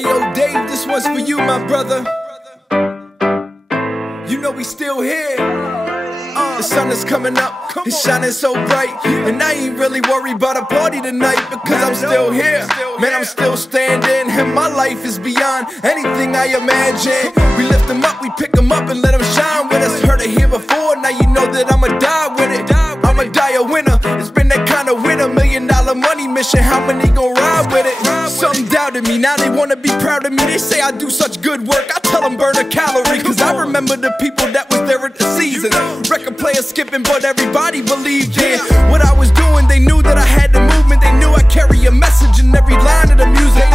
Hey yo, Dave, this one's for you, my brother. You know we still here. The sun is coming up, it's shining so bright, and I ain't really worried about a party tonight because I'm still here. Man, I'm still standing, and my life is beyond anything I imagine. We lift them up, we pick them up and let them shine with us. Heard it here before, now you know that I'ma die with it. I'ma die a winner, it's been that kind of winner. $1 million money mission, how many gon' ride with it? Some doubted me, now they wanna be proud of me. They say I do such good work, I tell them burn a calorie, cause I remember the people that was there at the season. Record players skipping, but everybody believed in what I was doing. They knew that I had the movement, they knew I carry a message in every line of the music.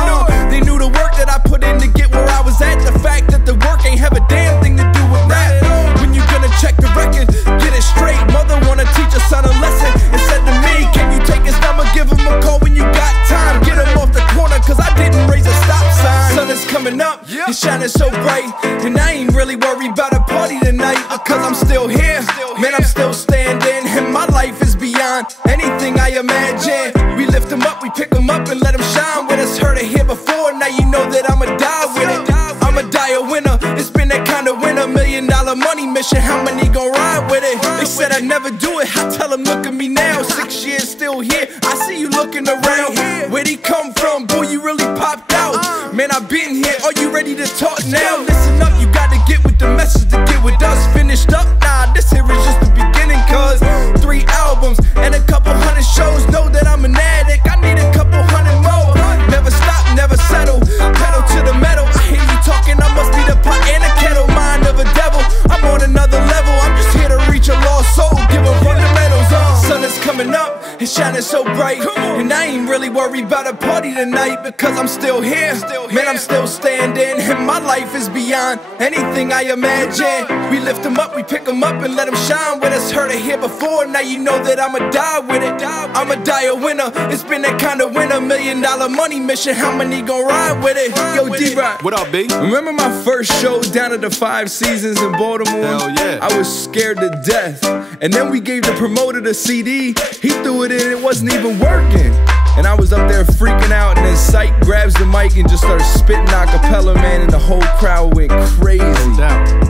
They knew the work that I put in to get where I was at. The fact that the work ain't have a damn thing to do with rap. When you gonna check the record, get it straight. Mother wanna teach a son a lesson and said to me, can you take his number, give him a call when you got time. Get him off the corner, cause I didn't raise a stop sign. Sun is coming up, it's shining so bright, and I ain't really worried about a party tonight because I'm still here. Man, I'm still standing, and my life is beyond anything I imagine. We lift them up, we pick them up and let them shine with us. Heard it here before, now you know that I'ma die with it. I'ma die a winner, it's been that kind of winner. $1 million money mission, how many gon' ride with it? They said I'd never do it, I tell them look at me now. 6 years still here, I see you looking around. Where'd he come from? Boy, you really popped out. Man, I've been here, are you ready to talk now? Listen up, you gotta get with the message to get with us. Finished up? Nah, this here is just the beginning, cause 3 albums and a couple hundred shows. Know that I'm an addict, I need a couple hundred more. Never stop, never settle, pedal to the metal. I hear you talking, I must be the pot in a kettle. Mind of a devil, I'm on another level. I'm just here to reach a lost soul, give them fundamentals. Sun is coming up, it's shining so bright, and I ain't really worried about a party tonight because I'm still here. Man, I'm still standing, and my life is beyond anything I imagine. We lift them up, we pick them up and let them shine with us. Heard it here before, now you know that I'ma die with it. I'ma die a winner, it's been that kind of winner. $1 million money mission, how many gon' ride with it? Yo, D-Rock, what up, B? Remember my first show down at the 5 Seasons in Baltimore? Hell yeah. I was scared to death, and then we gave the promoter the CD. He threw it in, it wasn't even working. And I was up there freaking out, and then Sight grabs the mic and just started spitting a cappella, man, and the whole crowd went crazy.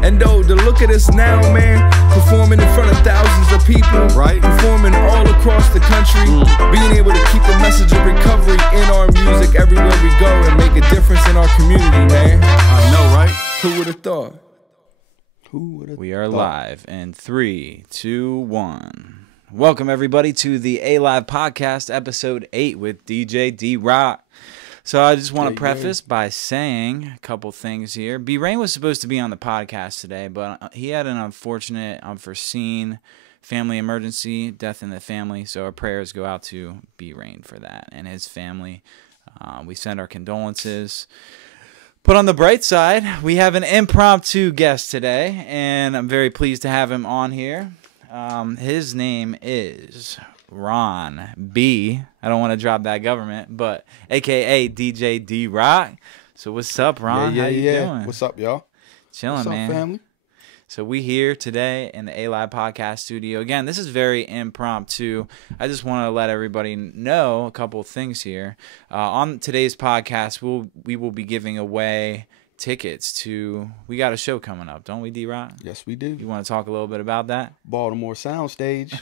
And though, to look at us now, man, performing in front of thousands of people, right? Performing all across the country, being able to keep the message of recovery in our music everywhere we go and make a difference in our community, man. I know, right? Who would have thought? Who would have thought? We are live in 3, 2, 1. Welcome, everybody, to the A.live podcast, episode 8 with DJ D-Rock. So I just want to preface by saying a couple things here. B-Rain was supposed to be on the podcast today, but he had an unfortunate, unforeseen family emergency, death in the family. So our prayers go out to B-Rain for that and his family. We send our condolences. But on the bright side, we have an impromptu guest today, and I'm very pleased to have him on here. His name is Ron B. I don't want to drop that government, but AKA DJ D-Rock. So what's up, Ron? How you doing? What's up, y'all? Chilling, what's up, man. Family? So we here today in the A-Live podcast studio. Again, this is very impromptu. I just want to let everybody know a couple of things here. On today's podcast, we will be giving away tickets to, we got a show coming up, don't we, D-Rock? Yes, we do. You want to talk a little bit about that? Baltimore Soundstage.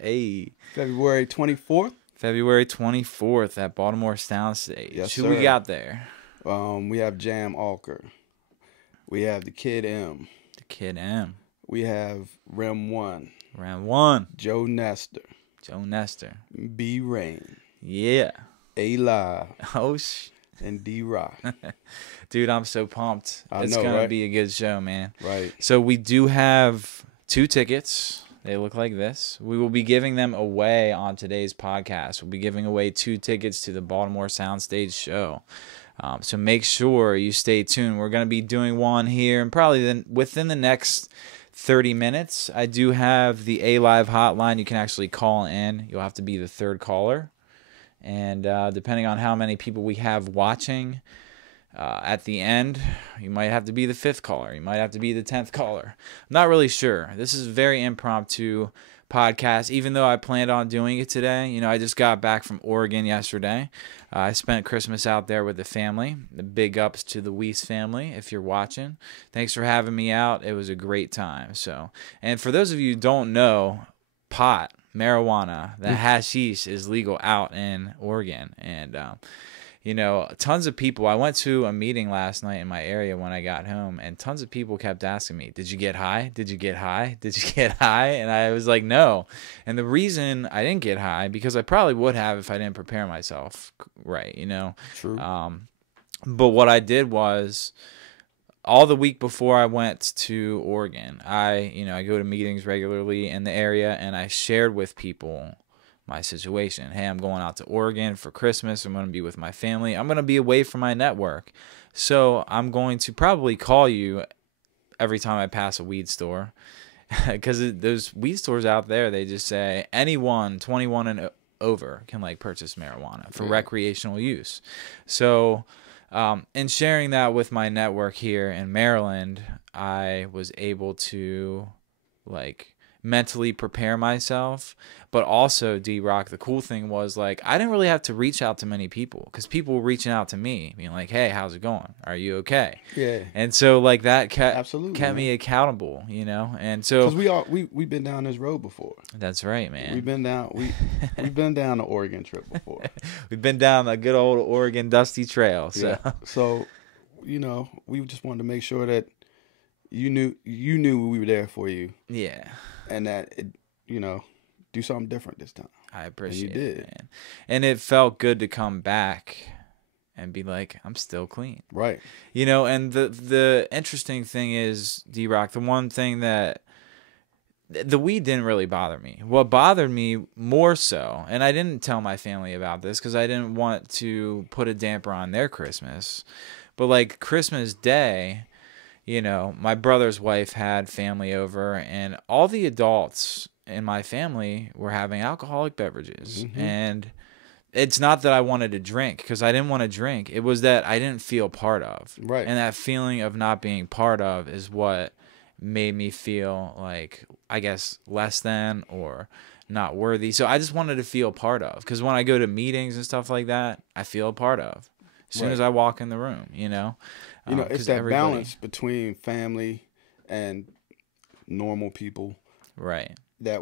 Hey. February 24th. February 24th at Baltimore Soundstage. Yes, Who sir. we got there? We have Jam Alker. We have the Kid M. The Kid M. We have REM ONE. REM ONE. Joe Nester. Joe Nester. B-Rain. Yeah. A.live. Oh, and D-Rock. Dude, I'm so pumped. It's going to be a good show, man. Right. So we do have 2 tickets. They look like this. We will be giving them away on today's podcast. We'll be giving away 2 tickets to the Baltimore Soundstage show. So make sure you stay tuned. We're going to be doing one here and probably within the next 30 minutes. I do have the A-Live hotline. You can actually call in. You'll have to be the 3rd caller. And depending on how many people we have watching, at the end, you might have to be the 5th caller. You might have to be the 10th caller. I'm not really sure. This is very impromptu, podcast, even though I planned on doing it today. You know, I just got back from Oregon yesterday. I spent Christmas out there with the family. The big ups to the Weiss family, if you're watching. Thanks for having me out. It was a great time. So, and for those of you who don't know, pot, marijuana, the hashish is legal out in Oregon. And, you know, tons of people. I went to a meeting last night in my area when I got home, and tons of people kept asking me, did you get high? Did you get high? Did you get high? And I was like, no. And the reason I didn't get high, because I probably would have if I didn't prepare myself right, you know. True. But what I did was, all the week before I went to Oregon, I go to meetings regularly in the area, and I shared with people my situation. Hey, I'm going out to Oregon for Christmas. I'm going to be with my family. I'm going to be away from my network. So I'm going to probably call you every time I pass a weed store. Because those weed stores out there, they just say anyone 21 and over can like purchase marijuana for recreational use. So in sharing that with my network here in Maryland, I was able to like mentally prepare myself. But also, D-Rock, the cool thing was, like, I didn't really have to reach out to many people, because people were reaching out to me, being like, hey, how's it going? Are you okay? Yeah. And so, like, that kept Absolutely, me accountable, you know? And so, because we've been down this road before. That's right, man. We've been down the Oregon trip before. We've been down the good old Oregon dusty trail. So, So, you know, we just wanted to make sure that you knew we were there for you. Yeah. And that do something different this time. I appreciate it, it, man. And it felt good to come back and be like, I'm still clean. Right. You know, and the interesting thing is, D-Rock, the one thing that the weed didn't really bother me. What bothered me more so, and I didn't tell my family about this because I didn't want to put a damper on their Christmas, but like Christmas Day, you know, my brother's wife had family over, and all the adults in my family were having alcoholic beverages. And it's not that I wanted to drink, because I didn't want to drink. It was that I didn't feel part of. Right. And that feeling of not being part of is what made me feel like, I guess, less than or not worthy. So I just wanted to feel part of, because when I go to meetings and stuff like that, I feel a part of as soon as I walk in the room, you know. You know, it's that balance between family and normal people. Right. That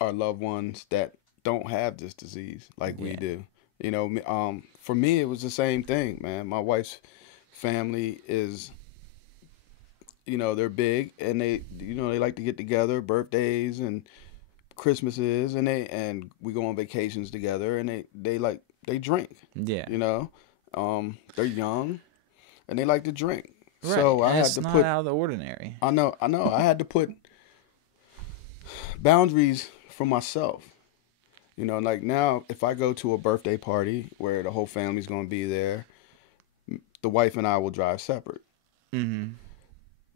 our loved ones that don't have this disease like we do. You know, for me, it was the same thing, man. My wife's family is, you know, they're big, and they like to get together, birthdays and Christmases, and we go on vacations together, and they drink. Yeah. You know, they're young, and they like to drink. Right. So I had to not put out of the ordinary. I know. I had to put boundaries for myself. You know, like now, if I go to a birthday party where the whole family's going to be there, the wife and I will drive separate.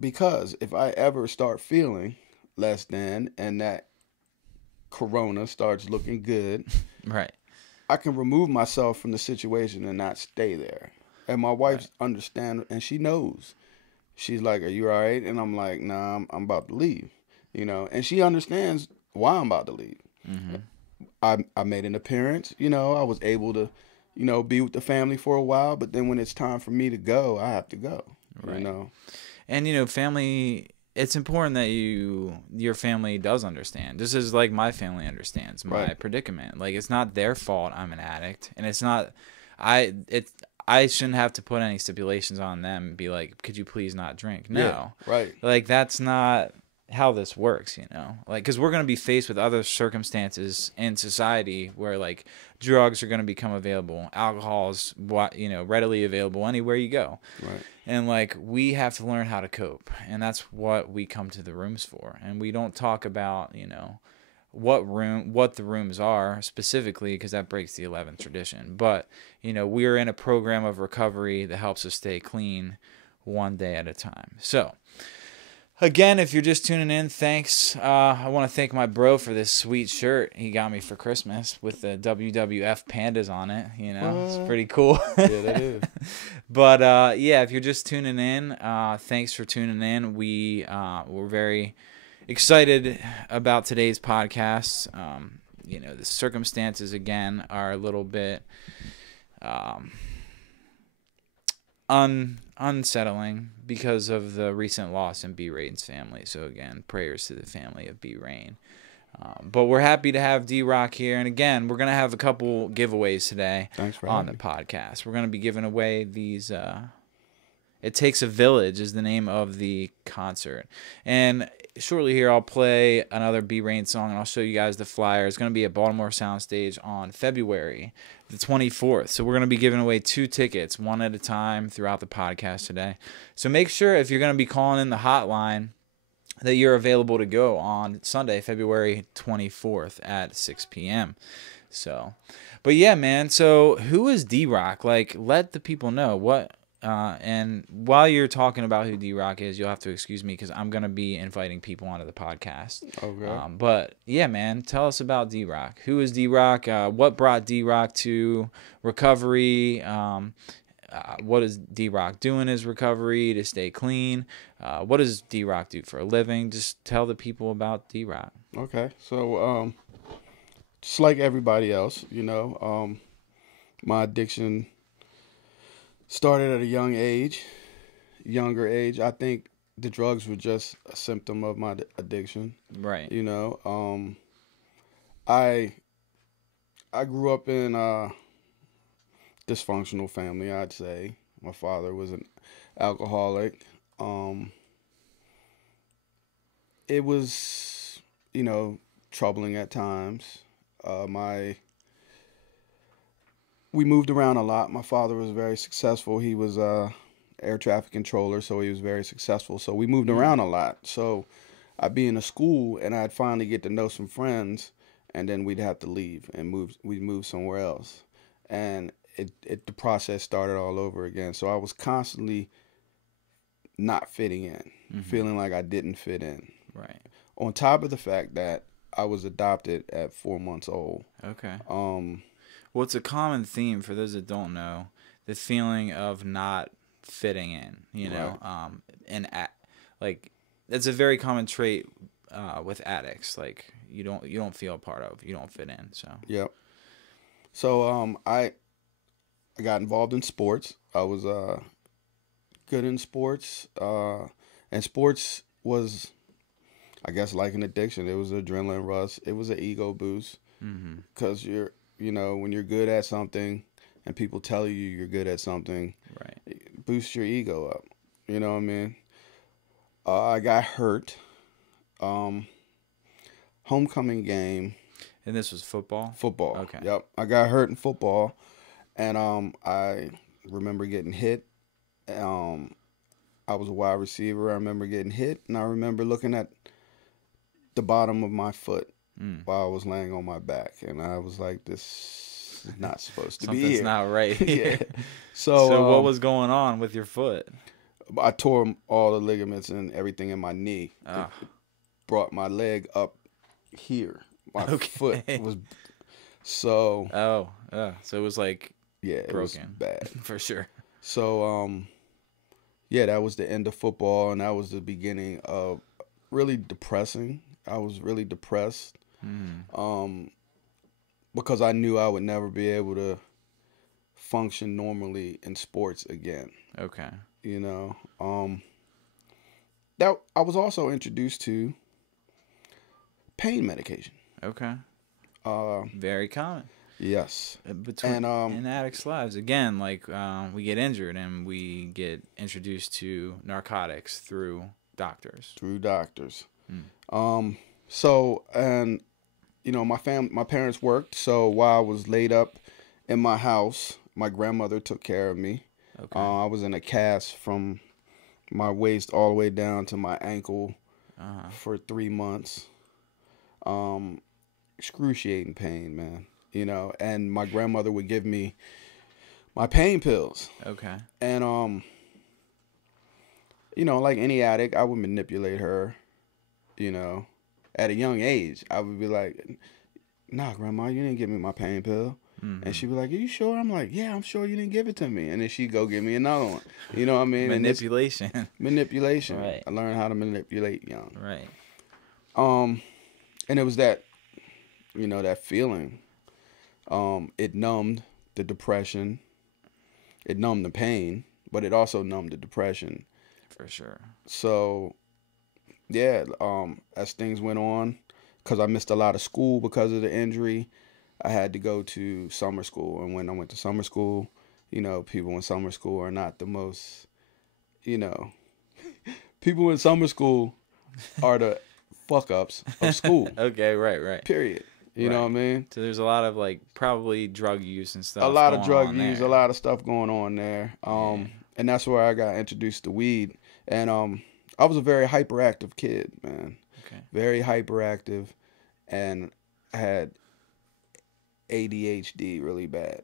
Because if I ever start feeling less than, and that corona starts looking good, right, I can remove myself from the situation and not stay there. And my wife understands, and she knows. She's like, are you all right? And I'm like, nah, I'm about to leave. You know, and she understands why I'm about to leave. I made an appearance. You know, I was able to, you know, be with the family for a while. But then when it's time for me to go, I have to go. Right. You know, and you know, family. It's important that your family does understand. Just as like my family understands my predicament. Like, it's not their fault I'm an addict, and it's not. I shouldn't have to put any stipulations on them and be like, could you please not drink? No. Yeah, right. Like, that's not how this works, you know? Like, because we're going to be faced with other circumstances in society where, like, drugs are going to become available. Alcohol is, you know, readily available anywhere you go. Right. And, like, we have to learn how to cope. And that's what we come to the rooms for. And we don't talk about, you know, what the rooms are specifically, because that breaks the 11th tradition. But, you know, we're in a program of recovery that helps us stay clean one day at a time. So, again, if you're just tuning in, thanks. I want to thank my bro for this sweet shirt he got me for Christmas with the WWF pandas on it. You know, it's pretty cool. Yeah, that is. But, yeah, if you're just tuning in, thanks for tuning in. We're very excited about today's podcast. You know, the circumstances again are a little bit unsettling because of the recent loss in B Rain's family. So again, prayers to the family of B Rain. But we're happy to have D-Rock here. And again, we're going to have a couple giveaways today on the podcast. We're going to be giving away these It Takes a Village is the name of the concert. And shortly here, I'll play another B Rain song, and I'll show you guys the flyer. It's going to be at Baltimore Soundstage on February the 24th. So we're going to be giving away 2 tickets, one at a time throughout the podcast today. So make sure if you're going to be calling in the hotline that you're available to go on Sunday, February 24th at 6 p.m. So, but yeah, man. So who is D-Rock? Like, let the people know what. And while you're talking about who D-Rock is, you'll have to excuse me because I'm gonna be inviting people onto the podcast. Okay. But yeah, man, tell us about D-Rock. Who is D-Rock? What brought D-Rock to recovery? What is D-Rock doing in his recovery to stay clean? What does D-Rock do for a living? Just tell the people about D-Rock. Okay. So, just like everybody else, my addiction started at a younger age. I think the drugs were just a symptom of my addiction. Right. I grew up in dysfunctional family, I'd say. My father was an alcoholic. It was, troubling at times. We moved around a lot. My father was very successful. He was air traffic controller, so he was very successful. So we moved around a lot. So I'd be in a school, and I'd finally get to know some friends, and then we'd have to leave and we'd move somewhere else. And the process started all over again. So I was constantly not fitting in, feeling like I didn't fit in. Right. On top of the fact that I was adopted at 4 months old. Okay. Well, it's a common theme for those that don't know, the feeling of not fitting in, Right. Like that's a very common trait with addicts. Like you don't feel a part of, you don't fit in. So. Yep. So I got involved in sports. I was good in sports, and sports was, I guess, like an addiction. It was an adrenaline rush. It was an ego boost because when you're good at something and people tell you you're good at something, right, it boosts your ego up. You know what I mean? I got hurt. Homecoming game. And this was football? Football. Okay. Yep. I got hurt in football, and I remember getting hit. I was a wide receiver. I remember getting hit, and I remember looking at the bottom of my foot while I was laying on my back, and I was like, "This is not supposed to be here. Something's not right." Yeah. So what was going on with your foot? I tore all the ligaments and everything in my knee. It brought my leg up here. My foot was so. So it was like it broken. was bad For sure. So that was the end of football, and that was the beginning of really depressing. I was really depressed because I knew I would never be able to function normally in sports again. Okay. That I was also introduced to pain medication. Okay. Very common. Yes. In addicts' lives, again, like we get injured and we get introduced to narcotics through doctors. My parents worked, so while I was laid up in my house, my grandmother took care of me. Okay. I was in a cast from my waist all the way down to my ankle for 3 months. Excruciating pain, man. And my grandmother would give me my pain pills. Okay. And like any addict, I would manipulate her. At a young age, I would be like, "Nah, Grandma, you didn't give me my pain pill." And she'd be like, "Are you sure?" I'm like, "Yeah, I'm sure you didn't give it to me." And then she'd go give me another one. You know what I mean? Manipulation. Manipulation. Right. I learned how to manipulate young. Right. And it was that, that feeling. It numbed the depression. It numbed the pain, but it also numbed the depression. For sure. So, yeah, as things went on, because I missed a lot of school because of the injury, I had to go to summer school. And when I went to summer school, people in summer school are not the most, people in summer school are the fuck ups of school. Okay, right. Period. You know what I mean? So there's a lot of probably drug use and stuff. A lot of drug use, a lot of stuff going on there. And that's where I got introduced to weed. And I was a very hyperactive kid, man. Okay. Very hyperactive, and I had ADHD really bad.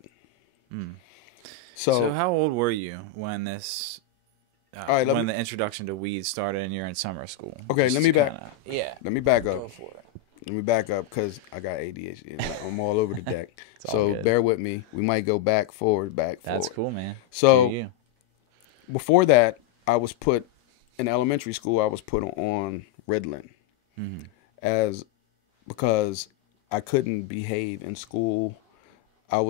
So how old were you when this? All right, when the introduction to weed started and you're in summer school? Okay, let me back. Let me back up. Go for it. Let me back up because I got ADHD. And I'm all over the deck. So good. Bear with me. We might go back, forward. That's cool, man. So before that, I was put in elementary school. I was put on Ritalin because I couldn't behave in school. I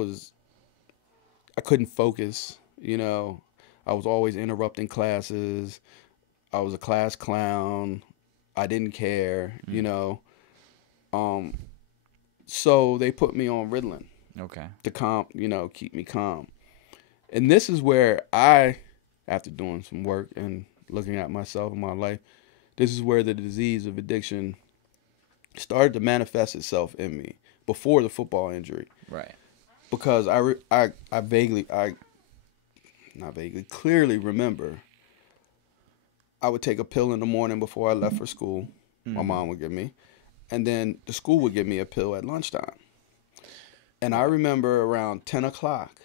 couldn't focus. I was always interrupting classes. I was a class clown. I didn't care. So they put me on Ritalin. Okay. To keep me calm. And this is where after doing some work and looking at myself and my life, this is where the disease of addiction started to manifest itself in me before the football injury. Right. Because I clearly remember I would take a pill in the morning before I left for school. My mom would give me. And then the school would give me a pill at lunchtime. And I remember around 10 o'clock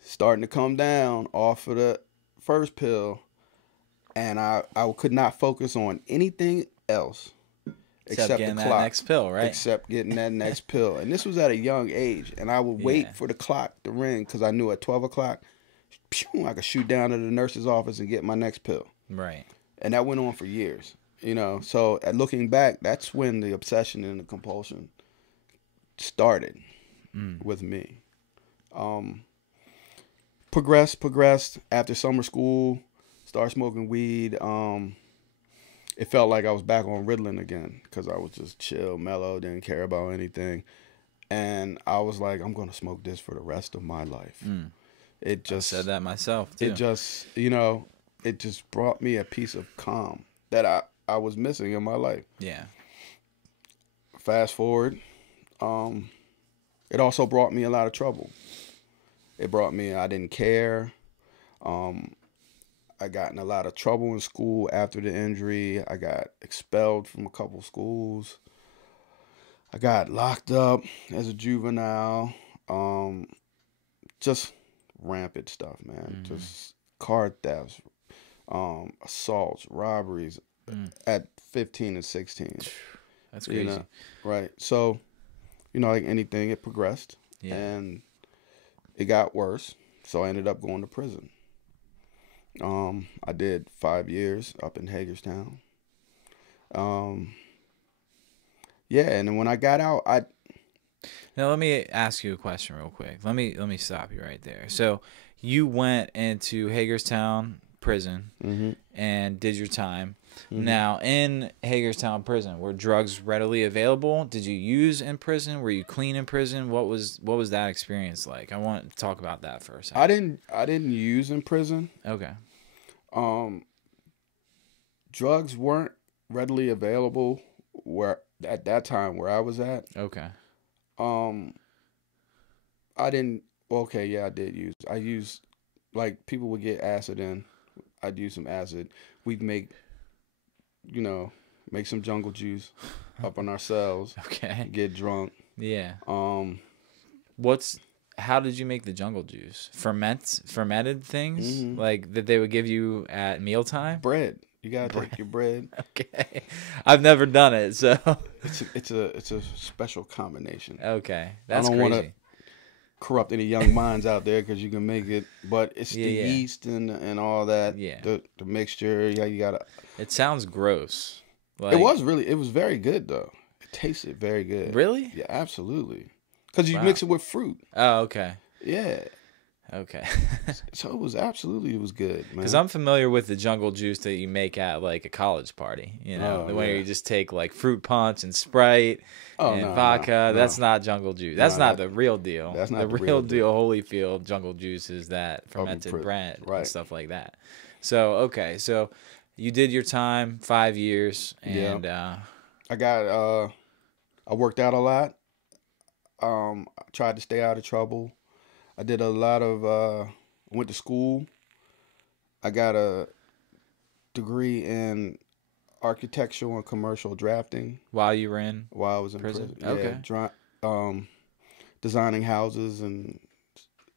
starting to come down off of the first pill. And I could not focus on anything else except getting the that clock. Next pill, right? Except getting that next pill. And this was at a young age. And I would wait for the clock to ring because I knew at 12 o'clock, I could shoot down to the nurse's office and get my next pill. Right. And that went on for years. So looking back, that's when the obsession and the compulsion started with me. Progressed after summer school, started smoking weed. It felt like I was back on Ritalin again because I was just chill, mellow, didn't care about anything. And I was like, I'm going to smoke this for the rest of my life. I said that myself, too. It just brought me a piece of calm that I was missing in my life. Yeah. Fast forward, it also brought me a lot of trouble. It brought me, I didn't care. I got in a lot of trouble in school after the injury. I got expelled from a couple schools. I got locked up as a juvenile. Just rampant stuff, man. Just car thefts, assaults, robberies at 15 and 16. That's crazy. Right. So, like anything, it progressed and it got worse. So I ended up going to prison. I did 5 years up in Hagerstown. And then when I got out, Now let me ask you a question real quick. Let me stop you right there. So you went into Hagerstown prison and did your time. Now in Hagerstown prison, were drugs readily available? Did you use in prison? Were you clean in prison? What was that experience like? I want to talk about that for a second. I didn't use in prison. Okay. Drugs weren't readily available at that time where I was at. Okay. I didn't. Okay, yeah, I did use. I used, like, people would get acid in. I'd use some acid. We'd make some jungle juice up on ourselves. Okay. Get drunk. Yeah. How did you make the jungle juice? Fermented things like that they would give you at mealtime? Bread. You gotta take your bread. Okay. I've never done it, so it's a special combination. Okay, that's I don't crazy. want to corrupt any young minds out there because you can make it, but it's the yeast and all that. Yeah. The mixture. Yeah, you gotta. It sounds gross. It was very good though. It tasted very good. Really? Yeah, absolutely. Because you mix it with fruit. Oh, okay. Yeah. Okay. So it was good, man. Because I'm familiar with the jungle juice that you make at like a college party. You know, the way you just take like fruit punch and Sprite and vodka. No. That's not jungle juice. That's not the real deal. That's not the real deal. Holyfield jungle juice is that fermented bread and stuff like that. So okay, so you did your time, 5 years, and I worked out a lot. I tried to stay out of trouble. I did a lot of, went to school. I got a degree in architectural and commercial drafting. While you were in? While I was in prison. Okay. Yeah, designing houses and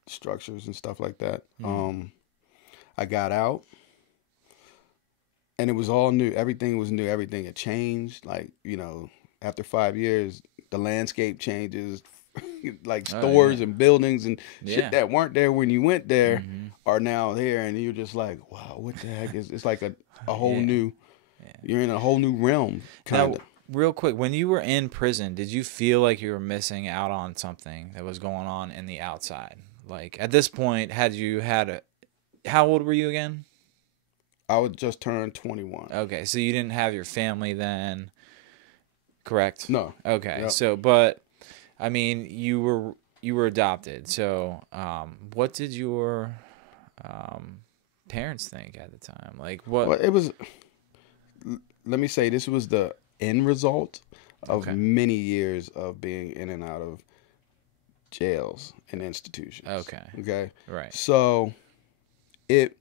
structures and stuff like that. I got out. And it was all new. Everything was new. Everything had changed. Like, you know, after 5 years, the landscape changes. Like stores and buildings and shit that weren't there when you went there are now there, and you're just like, wow, what the heck is? It's like a whole new. You're in a whole new realm. Kinda. Now, real quick, when you were in prison, did you feel like you were missing out on something that was going on in the outside? Like at this point, how old were you again? I would just turn 21. Okay, so you didn't have your family then, correct? No. Okay, yep. So but. I mean, you were adopted. So, what did your parents think at the time? Like, what? Well, it was. Let me say, this was the end result of many years of being in and out of jails and institutions. Okay. Okay. Right. So, it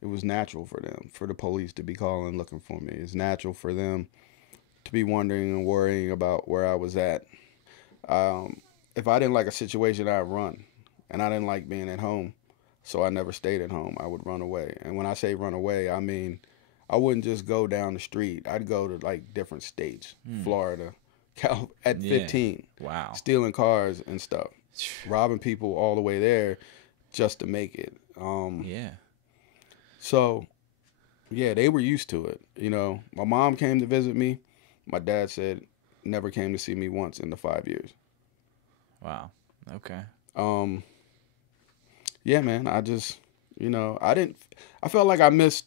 was natural for them, for the police to be calling, looking for me. It's natural for them to be wondering and worrying about where I was at. If I didn't like a situation, I'd run. And I didn't like being at home, so I never stayed at home. I would run away. And when I say run away, I mean I wouldn't just go down the street. I'd go to like different states, Florida, at 15. Wow. Stealing cars and stuff. Robbing people all the way there just to make it. So, yeah, they were used to it. You know, my mom came to visit me. My dad said never came to see me once in the 5 years. Wow. Okay. Yeah, man. I just, you know, I felt like I missed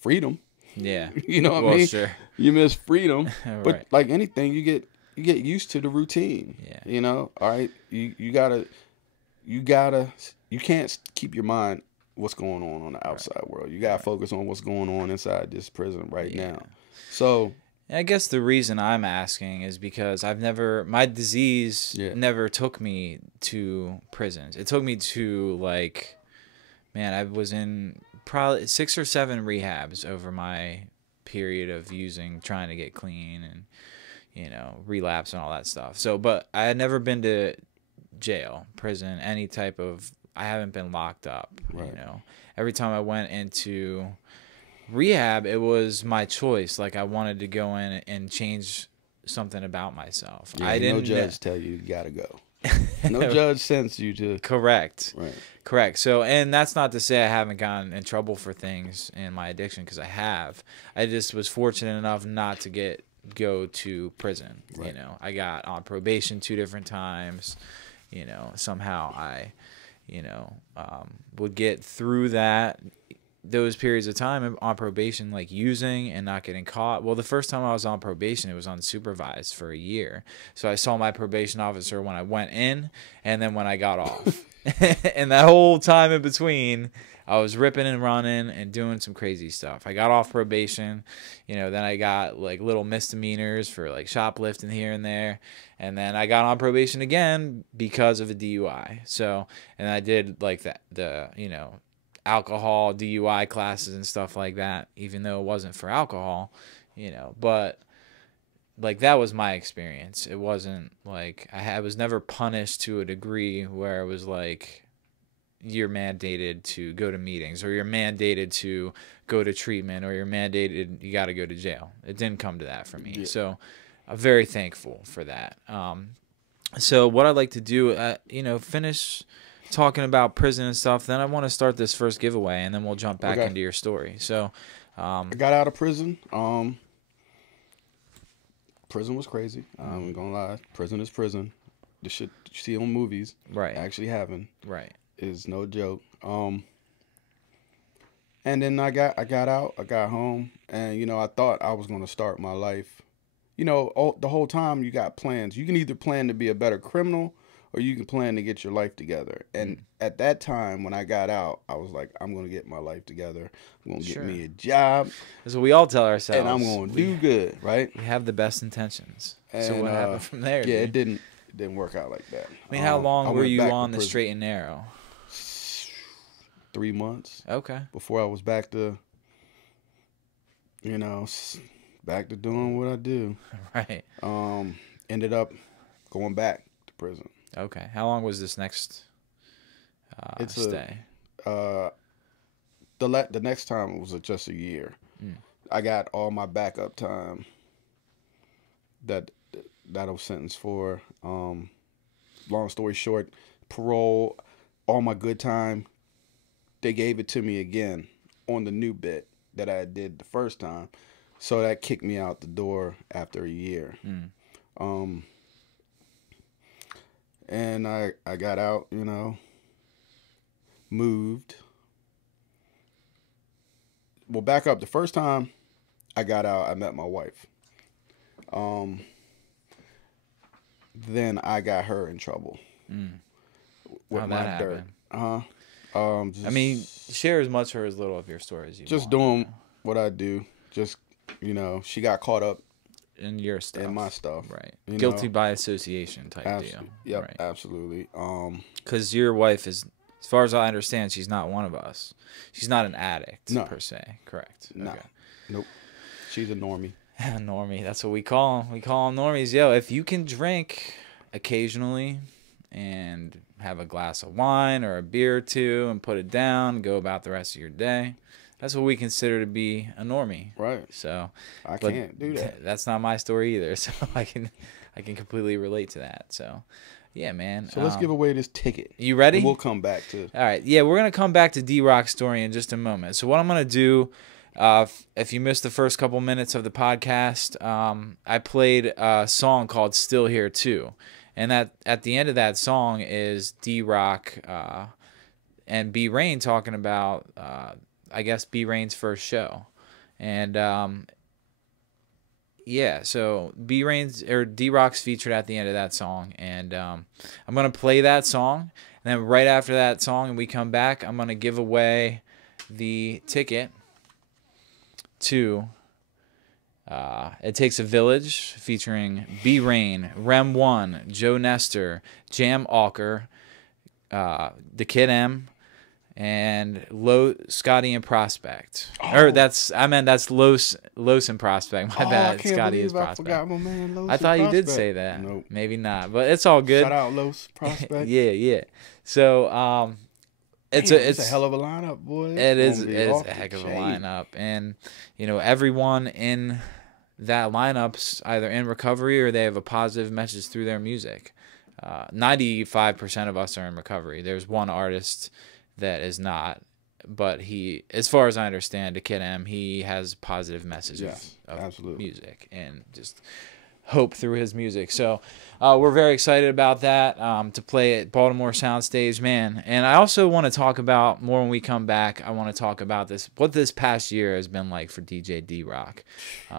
freedom. Yeah. You know what I mean? Sure. You miss freedom, Right. but like anything, you get used to the routine. Yeah. You know, all right. You can't keep your mind what's going on the outside world. You gotta focus on what's going on inside this prison right now. So. I guess the reason I'm asking is because my disease never took me to prisons. It took me to like, man, I was in probably 6 or 7 rehabs over my period of trying to get clean and, you know, relapse and all that stuff. So, but I had never been to jail, prison, any type of, I haven't been locked up, you know. Every time I went into rehab, it was my choice. Like I wanted to go in and change something about myself. Yeah, I didn't. No judge tell you gotta go. No judge sends you to. Correct. Right. Correct. So, and that's not to say I haven't gotten in trouble for things in my addiction, because I have. I just was fortunate enough not to go to prison. Right. You know, I got on probation 2 different times. You know, somehow I, you know, would get through those periods of time on probation, like using and not getting caught. Well, the first time I was on probation, it was unsupervised for a year. So I saw my probation officer when I went in and then when I got off. And that whole time in between, I was ripping and running and doing some crazy stuff. I got off probation, you know, then I got like little misdemeanors for like shoplifting here and there. And then I got on probation again because of a DUI. So, and I did like you know, alcohol, DUI classes and stuff like that, even though it wasn't for alcohol, you know, but like that was my experience. It wasn't like I was never punished to a degree where it was like you're mandated to go to meetings or you're mandated to go to treatment or you're mandated you got to go to jail. It didn't come to that for me. Yeah. So I'm very thankful for that. So what I'd like to do, you know, finish talking about prison and stuff, then I want to start this first giveaway, and then we'll jump back into your story. So I got out of prison. Prison was crazy. I'm gonna lie. Prison is prison. The shit you see on movies, Right. actually having, Right. is no joke. And then I got out. I got home, and you know, I thought I was gonna start my life. You know, the whole time you got plans. You can either plan to be a better criminal, or you can plan to get your life together. And at that time, when I got out, I was like, I'm gonna get my life together. I'm gonna get me a job. That's what we all tell ourselves. And I'm gonna do good, right? We have the best intentions. And, so what happened from there? Yeah, dude? it didn't work out like that. I mean, how long were went you back on to the prison. straight and narrow? 3 months. Okay. Before I was back to, you know, back to doing what I do. Right. Ended up going back to prison. Okay. How long was this next stay? The next time was just a year. I got all my backup time that I was sentenced for. Long story short, parole, all my good time, they gave it to me again on the new bit that I did the first time. So that kicked me out the door after a year. And I got out, you know, moved. Well, back up. The first time I got out, I met my wife. Then I got her in trouble. With How'd my that dirt. happen? I mean, share as much or as little of your story as you just want. doing what I do. Just, you know, she got caught up in your stuff. in my stuff. Right. You Guilty know? by association type deal. Yep, right. absolutely. Because your wife is, as far as I understand, she's not one of us. She's not an addict per se. Correct. No. Okay. Nope. She's a normie. Normie. That's what we call them. We call them normies. Yo, if you can drink occasionally and have a glass of wine or a beer or two and put it down, go about the rest of your day, that's what we consider to be a normie. Right. So I can't do that. That's not my story either. So I can completely relate to that. So yeah, man. So let's give away this ticket. You ready? And we'll come back to. All right. Yeah, we're gonna come back to D-Rock's story in just a moment. So what I'm gonna do, if you missed the first couple minutes of the podcast, I played a song called "Still Here Too," and that at the end of that song is D-Rock and B Rain talking about, I guess, B Rain's first show, and yeah, so B Rain's or D-Rock's featured at the end of that song, and I'm gonna play that song, and then right after that song, and we come back, I'm gonna give away the ticket to It Takes a Village, featuring B Rain, REM ONE, Joe Nester, Jam Alker, the Kid M, and Scotty and Prospect. Or that's Los and Prospect. My bad. Scotty is Prospect. I forgot my man Los. I thought you did Prospect. say that. Nope. Maybe not, but it's all good. Shout out Los Prospect. Yeah. So it's a hell of a lineup, boy. It is a heck of a lineup, and you know, everyone in that lineup's either in recovery or they have a positive message through their music. 95% of us are in recovery. There's one artist that is not, but he, as far as I understand, the Kid M, he has positive messages of music and just hope through his music. So we're very excited about that, to play at Baltimore Soundstage, man. And I also want to talk about more when we come back. I want to talk about what this past year has been like for DJ D-Rock,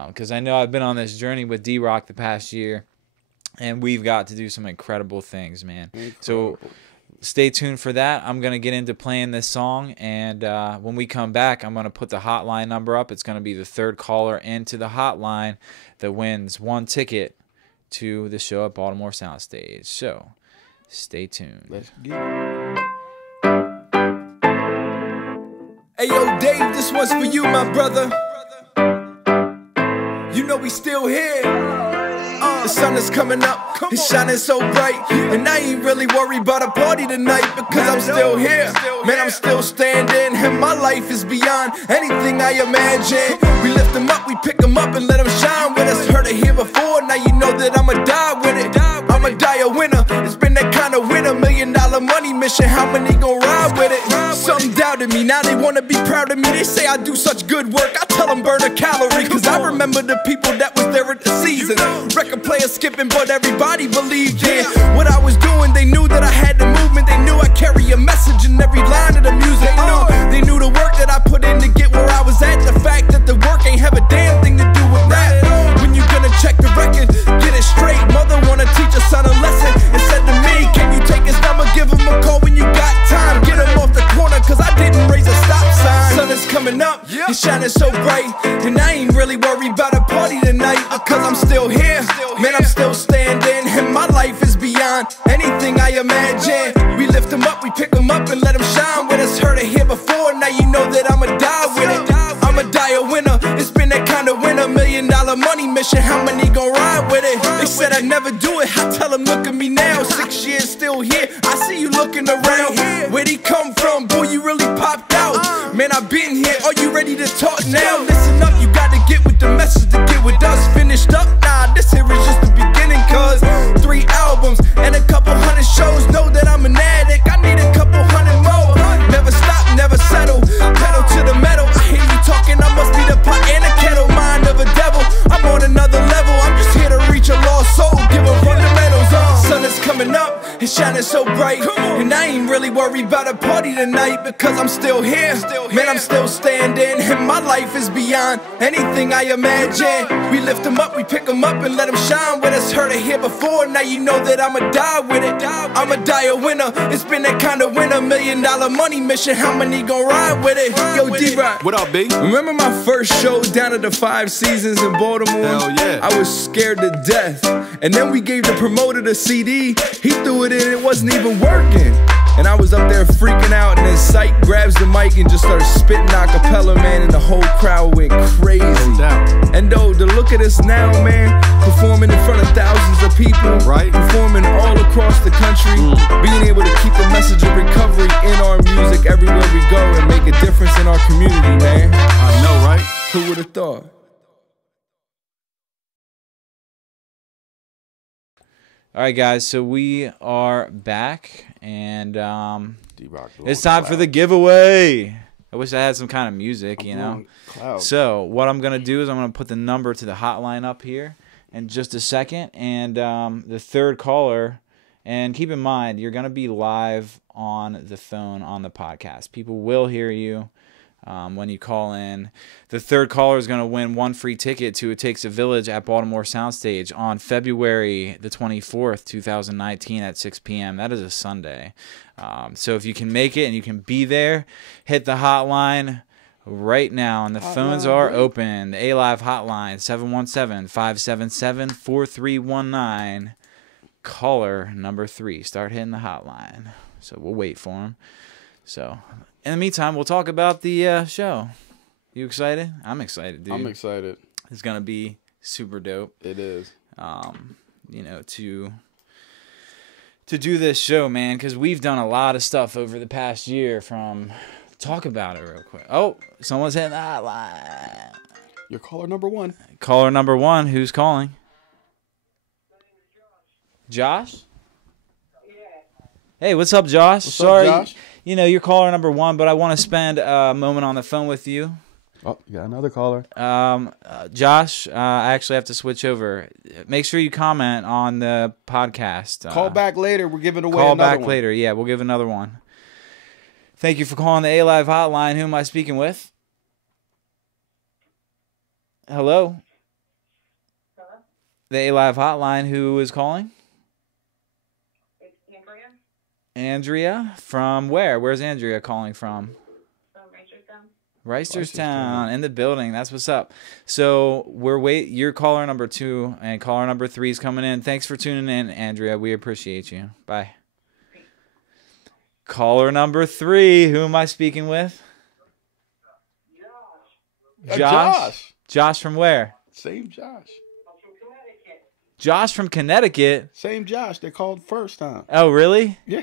because I know I've been on this journey with D-Rock the past year, and we've got to do some incredible things, man. So stay tuned for that. I'm going to get into playing this song, and when we come back, I'm going to put the hotline number up. It's going to be the third caller into the hotline that wins one ticket to the show at Baltimore Soundstage. So stay tuned. Let's get it. Hey, yo, Dave, this one's for you, my brother. You know we still here. The sun is coming up, it's shining so bright, and I ain't really worried about a party tonight, because I'm still here. Man, I'm still standing, and my life is beyond anything I imagine. We lift them up, we pick them up, and let them shine with us. Heard it here before, now you know that I'ma die with it. I'ma die a winner. It's been that kind of winner, $1 million money mission. How many gon' ride with it? Some doubted me, now they wanna be proud of me. They say I do such good work, I tell them burn a calorie. Cause I remember the people that was there at the season. Record players skipping, but everybody believed in what I was doing. They knew that I had the movement. They knew I carry a message in every line of the music. They knew the work that I put in to get where I was at. The fact that the work ain't have a damn thing to do with that. When you gonna check the record, get it straight. Mother wanna teach a son a lesson and said to me, can you take his number, give him a call when you got time. Get him off the corner cause I didn't raise a stop sign. Sun is coming up, it's shining so bright, and I ain't really worried about a party tonight, because I'm still here. Man, I'm still standing, and my life is beyond anything I imagine. We lift them up, we pick them up and let them shine. With us heard it here before, now you know that I'ma die with it. I'ma die a winner, it's been that kind of winner. $1 million money mission, how many gon' ride with it? They said I'd never do it, I tell them look at me now. 6 years still here, I see you looking around. Where'd he come from? Boy, you really popped out. Man, I've been here, are you ready to talk now? Listen up, you gotta get with the message to get with us. Finished up? Nah, this here is just the beginning, cause 3 albums and a couple hundred shows. Know that I'm an addict, I need a couple hundred more. Never stop, never settle, pedal to the metal. I hear you talking, I must be the pot and a kettle. Mind of a devil, I'm on another level. I'm just here to reach a lost soul, give them fundamentals. Sun is coming up, it's shining so bright, and I ain't really worried about a party tonight, because I'm still here. Man, I'm still standing, and my life is beyond anything I imagine. We lift them up, we pick them up and let them shine. With us heard it here before, now you know that I'ma die with it. I'ma die a winner, it's been that kind of winner. $1 million money mission, how many gon' ride with it? Yo, D-Rock, What up, B? remember my first show down at the 5 Seasons in Baltimore? Hell yeah. I was scared to death, and then we gave the promoter the CD. He threw it in, it wasn't even working. And I was up there freaking out, and then Syke grabs the mic and just starts spitting a cappella, man, and the whole crowd went crazy. No doubt. And though, to look at us now, man, performing in front of thousands of people, Right. performing all across the country, being able to keep the message of recovery in our music everywhere we go and make a difference in our community, man. I know, right? Who would have thought? All right, guys, so we are back, and D-Rock, it's time for the giveaway. I wish I had some kind of music, you know. So what I'm going to do is I'm going to put the number to the hotline up here in just a second, and the third caller, and keep in mind, you're going to be live on the phone on the podcast. People will hear you when you call in. The third caller is going to win 1 free ticket to It Takes a Village at Baltimore Soundstage on February the 24th, 2019 at 6 p.m. That is a Sunday. So if you can make it and you can be there, hit the hotline right now. And the phones are open. The A.live hotline, 717-577-4319. Caller number 3. Start hitting the hotline. So we'll wait for him. So in the meantime, we'll talk about the show. You excited? I'm excited, dude. I'm excited. It's gonna be super dope. It is. You know, to do this show, man, because we've done a lot of stuff over the past year. From talk about it real quick. Oh, someone's hitting the hotline. Your caller number 1. Caller number 1. Who's calling? Josh? Hey, what's up, Josh? What's Sorry, up, Josh? you know, you're caller number 1, but I want to spend a moment on the phone with you. Oh, you got another caller. Josh, I actually have to switch over. Make sure you comment on the podcast. Call back later. We're giving away Call another back one. later. Yeah, we'll give another one. Thank you for calling the A.live hotline. Who am I speaking with? Hello? The A.live hotline. Who is calling? Andrea, from where? Where's Andrea calling from? Reisterstown, in the building. That's what's up. So you're caller number 2, and caller number 3 is coming in. Thanks for tuning in, Andrea. We appreciate you. Bye. Caller number 3. Who am I speaking with? Josh. Josh from where? Same Josh. Josh from Connecticut. Same Josh. They called first time. Oh, really? Yeah.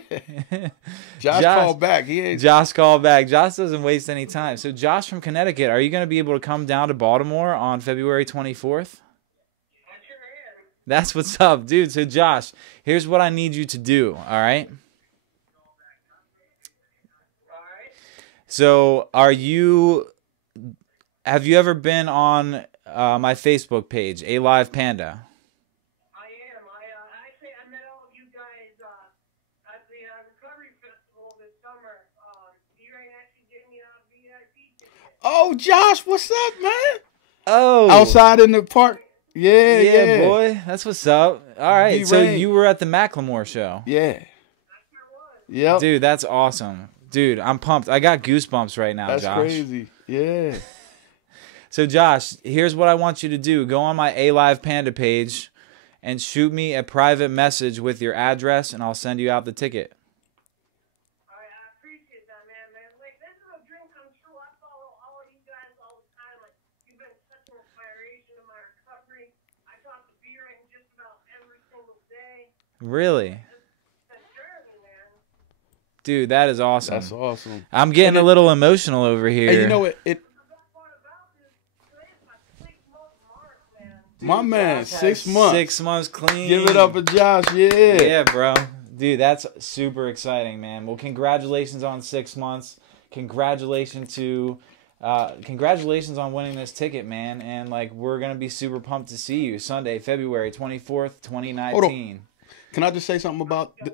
Josh called back. Josh called back. Josh doesn't waste any time. So, Josh from Connecticut, are you going to be able to come down to Baltimore on February 24th? That's what's up, dude. So, Josh, here's what I need you to do, all right? So have you ever been on my Facebook page, A.live Panda? I am. Actually, I met all of you guys at the recovery festival this summer. D-Rain actually gave me a VIP ticket. Oh, Josh, what's up, man? Oh, Outside in the park. Yeah, yeah, boy, that's what's up. All right, so D-Rain. you were at the Macklemore show. Yeah. That's where it was. Yep. Dude, that's awesome. Dude, I'm pumped. I got goosebumps right now, That's Josh. crazy. Yeah. So, Josh, here's what I want you to do. Go on my A.live Panda page and shoot me a private message with your address, and I'll send you out the ticket. I appreciate that, man. Like, this is a dream come true. I follow all of you guys all the time. Like, you've been such an inspiration to my recovery. I talk to D-Rain just about every single day. Really? It's a journey, man. Dude, that is awesome. That's awesome. I'm getting a little emotional over here. And you know it The best part about this, today is my 6-month mark, man. my man, Josh 6 had months. 6 months clean. Give it up for Josh. Yeah. Yeah, bro. Dude, that's super exciting, man. Well, congratulations on 6 months. Congratulations on winning this ticket, man. And like, we're gonna be super pumped to see you Sunday, February 24th, 2019. Can I just say something about? Wait,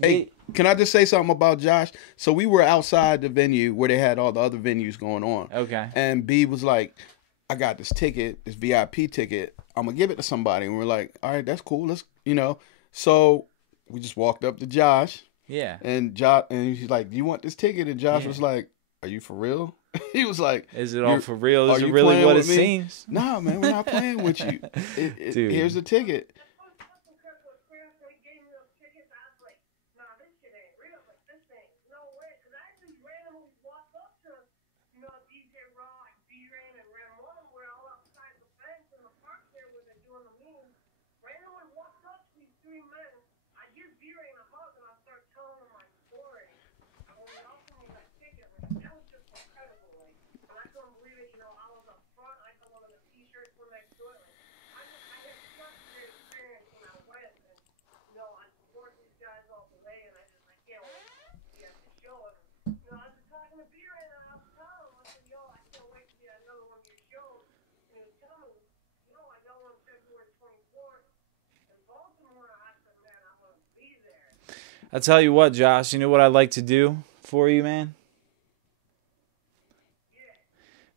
man. Hey, can I just say something about Josh? So we were outside the venue where they had all the other venues going on. Okay. And B was like, I got this ticket, this VIP ticket. I'm going to give it to somebody. And we're like, all right, that's cool. Let's, So we just walked up to Josh. Yeah. And he's like, do you want this ticket? And Josh was like, are you for real? He was like, Is it all for real? Is are it you really playing what it with me? seems? Nah, man, we're not playing with you. Dude. Here's the ticket. DJ ROC, D-Rain, and REM ONE were all outside the fence in the park there where they're doing the meetings. Randomly walked up to these 3 men. I give D-Rain a hug and I start telling him my story. And when they offered me that ticket, like, that was just incredible. Like, and I couldn't believe it. I was up front. I got one of the T-shirts from next to it. Like, I had such a great experience when I went. And, I support these guys all the way. And I can't wait to be at the show. And, I was just talking to D-Rain and I was telling him, I said, yo, I can't wait to be at another one of your shows. And he was telling me, I got one February 24th in Baltimore. I said, man, I'm going to be there. I tell you what, Josh, you know what I'd like to do for you, man?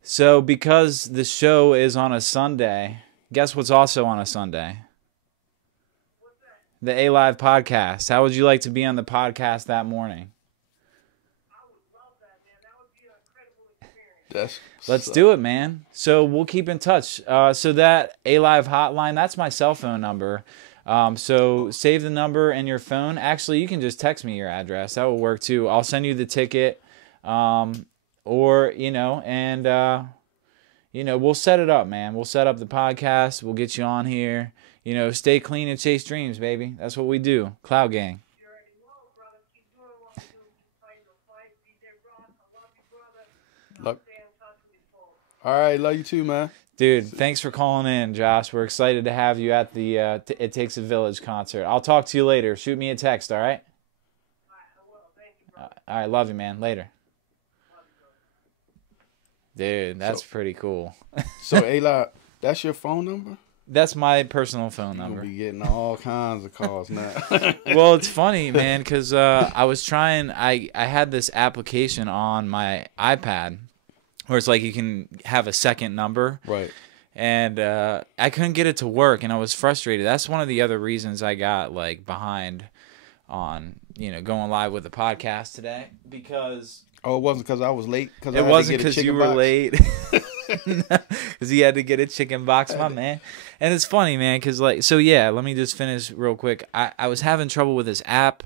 So, because the show is on a Sunday, guess what's also on a Sunday? What's that? The A.live podcast. How would you like to be on the podcast that morning? I would love that, man. That would be an incredible experience. Let's do it, man. So we'll keep in touch. So that A.live hotline, that's my cell phone number. So save the number in your phone. Actually, you can just text me your address. That will work too. I'll send you the ticket. We'll set it up, man. We'll set up the podcast. We'll get you on here. Stay clean and chase dreams, baby. That's what we do. Cloudgang. You already know, brother. Keep doing what you do. Keep fighting the fight. DJ ROC, I love you, brother. I'll stay in touch with you, folks. All right, love you too, man. Dude, thanks for calling in, Josh. We're excited to have you at the It Takes a Village concert. I'll talk to you later. Shoot me a text, all right? All right, I will. Thank you, brother. All right, love you, man. Later. Love you, brother. Dude, that's pretty cool. So, A-live, that's your phone number? That's my personal phone You're number. going to be getting all kinds of calls now. Well, it's funny, man, because I was trying, I had this application on my iPad where it's like you can have a second number. Right. And I couldn't get it to work, and I was frustrated. That's one of the other reasons I got like behind on going live with the podcast today, because Oh, it wasn't because I was late? it wasn't because you were late. Because he had to get a chicken box, my man. And it's funny, man, because let me just finish real quick. I was having trouble with this app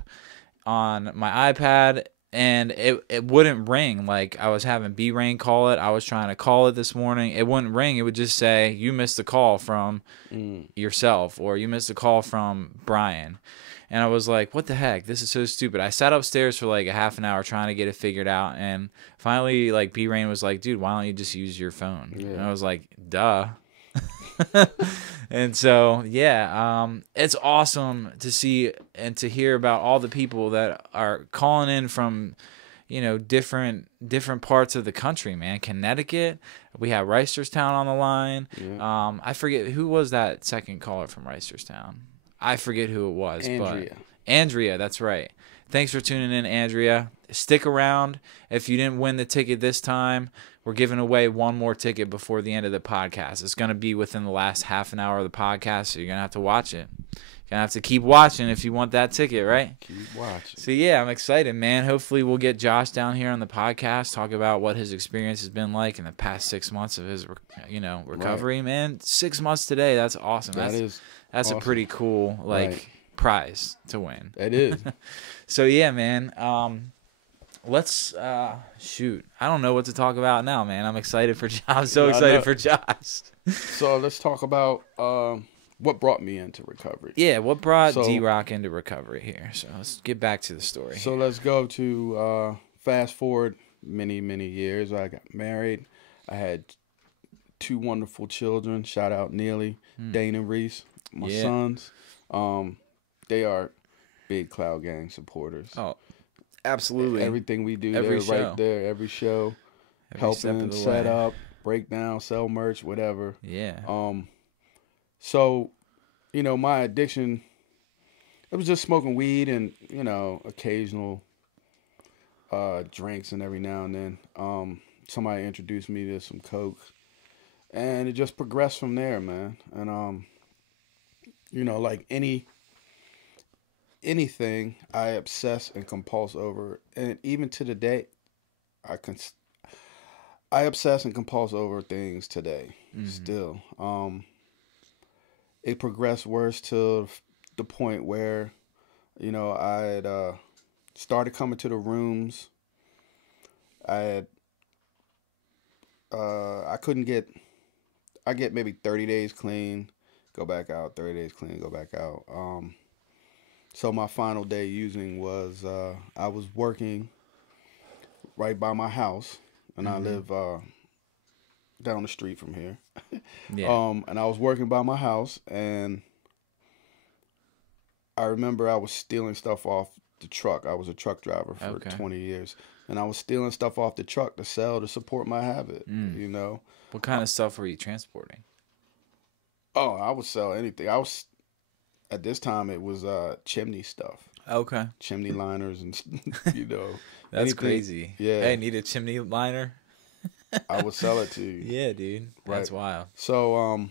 on my iPad, and it wouldn't ring. Like, I was having B-Rain call it. I was trying to call it this morning. It wouldn't ring. It would just say, you missed a call from yourself, or you missed a call from Brian. And I was like, what the heck? This is so stupid. I sat upstairs for like a half an hour trying to get it figured out. And finally, like, B-Rain was like, dude, why don't you just use your phone? Yeah. And I was like, duh. And so, it's awesome to see and to hear about all the people that are calling in from, you know, different parts of the country, man. Connecticut, we have Reisterstown on the line. Yeah. I forget who was that second caller from Reisterstown. I forget who it was. Andrea. But Andrea, that's right. Thanks for tuning in, Andrea. Stick around. If you didn't win the ticket this time, we're giving away one more ticket before the end of the podcast. It's going to be within the last half an hour of the podcast, so you're going to have to watch it. You're going to have to keep watching if you want that ticket, right? Keep watching. So, yeah, I'm excited, man. Hopefully we'll get Josh down here on the podcast, talk about what his experience has been like in the past 6 months of his, you know, recovery, man. 6 months today, that's awesome. That's awesome. A pretty cool, like, prize to win. It is. So, yeah, man. Let's shoot. I don't know what to talk about now, man. I'm excited for Josh. I'm so excited for Josh. So let's talk about what brought me into recovery. Yeah, what brought D-Rock into recovery here? So let's get back to the story. So let's go to fast forward many, many years. I got married. I had 2 wonderful children. Shout out Neely, Dane and Reese, my sons. They are big Cloudgang supporters. Oh, absolutely. Everything we do, every they're show. right there. Every show, helping set up, break down, sell merch, whatever. Yeah. So, you know, my addiction, it was just smoking weed and, you know, occasional drinks and every now and then. Somebody introduced me to some coke, and it just progressed from there, man. And you know, like anything I obsess and compulse over, and even to the day, I obsess and compulse over things today. Still, it progressed worse to the point where, you know, I had started coming to the rooms. I get maybe 30 days clean, go back out, 30 days clean, go back out. So my final day using was, I was working right by my house, and I live down the street from here. And I was working by my house, and I remember I was stealing stuff off the truck. I was a truck driver for 20 years, and I was stealing stuff off the truck to sell to support my habit, you know. What kind of stuff were you transporting? Oh, I would sell anything. At this time, it was chimney stuff. Okay. Chimney liners and, you know. That's anything. Crazy. Yeah. Hey, need a chimney liner? I would sell it to you. Yeah, dude. That's wild. So,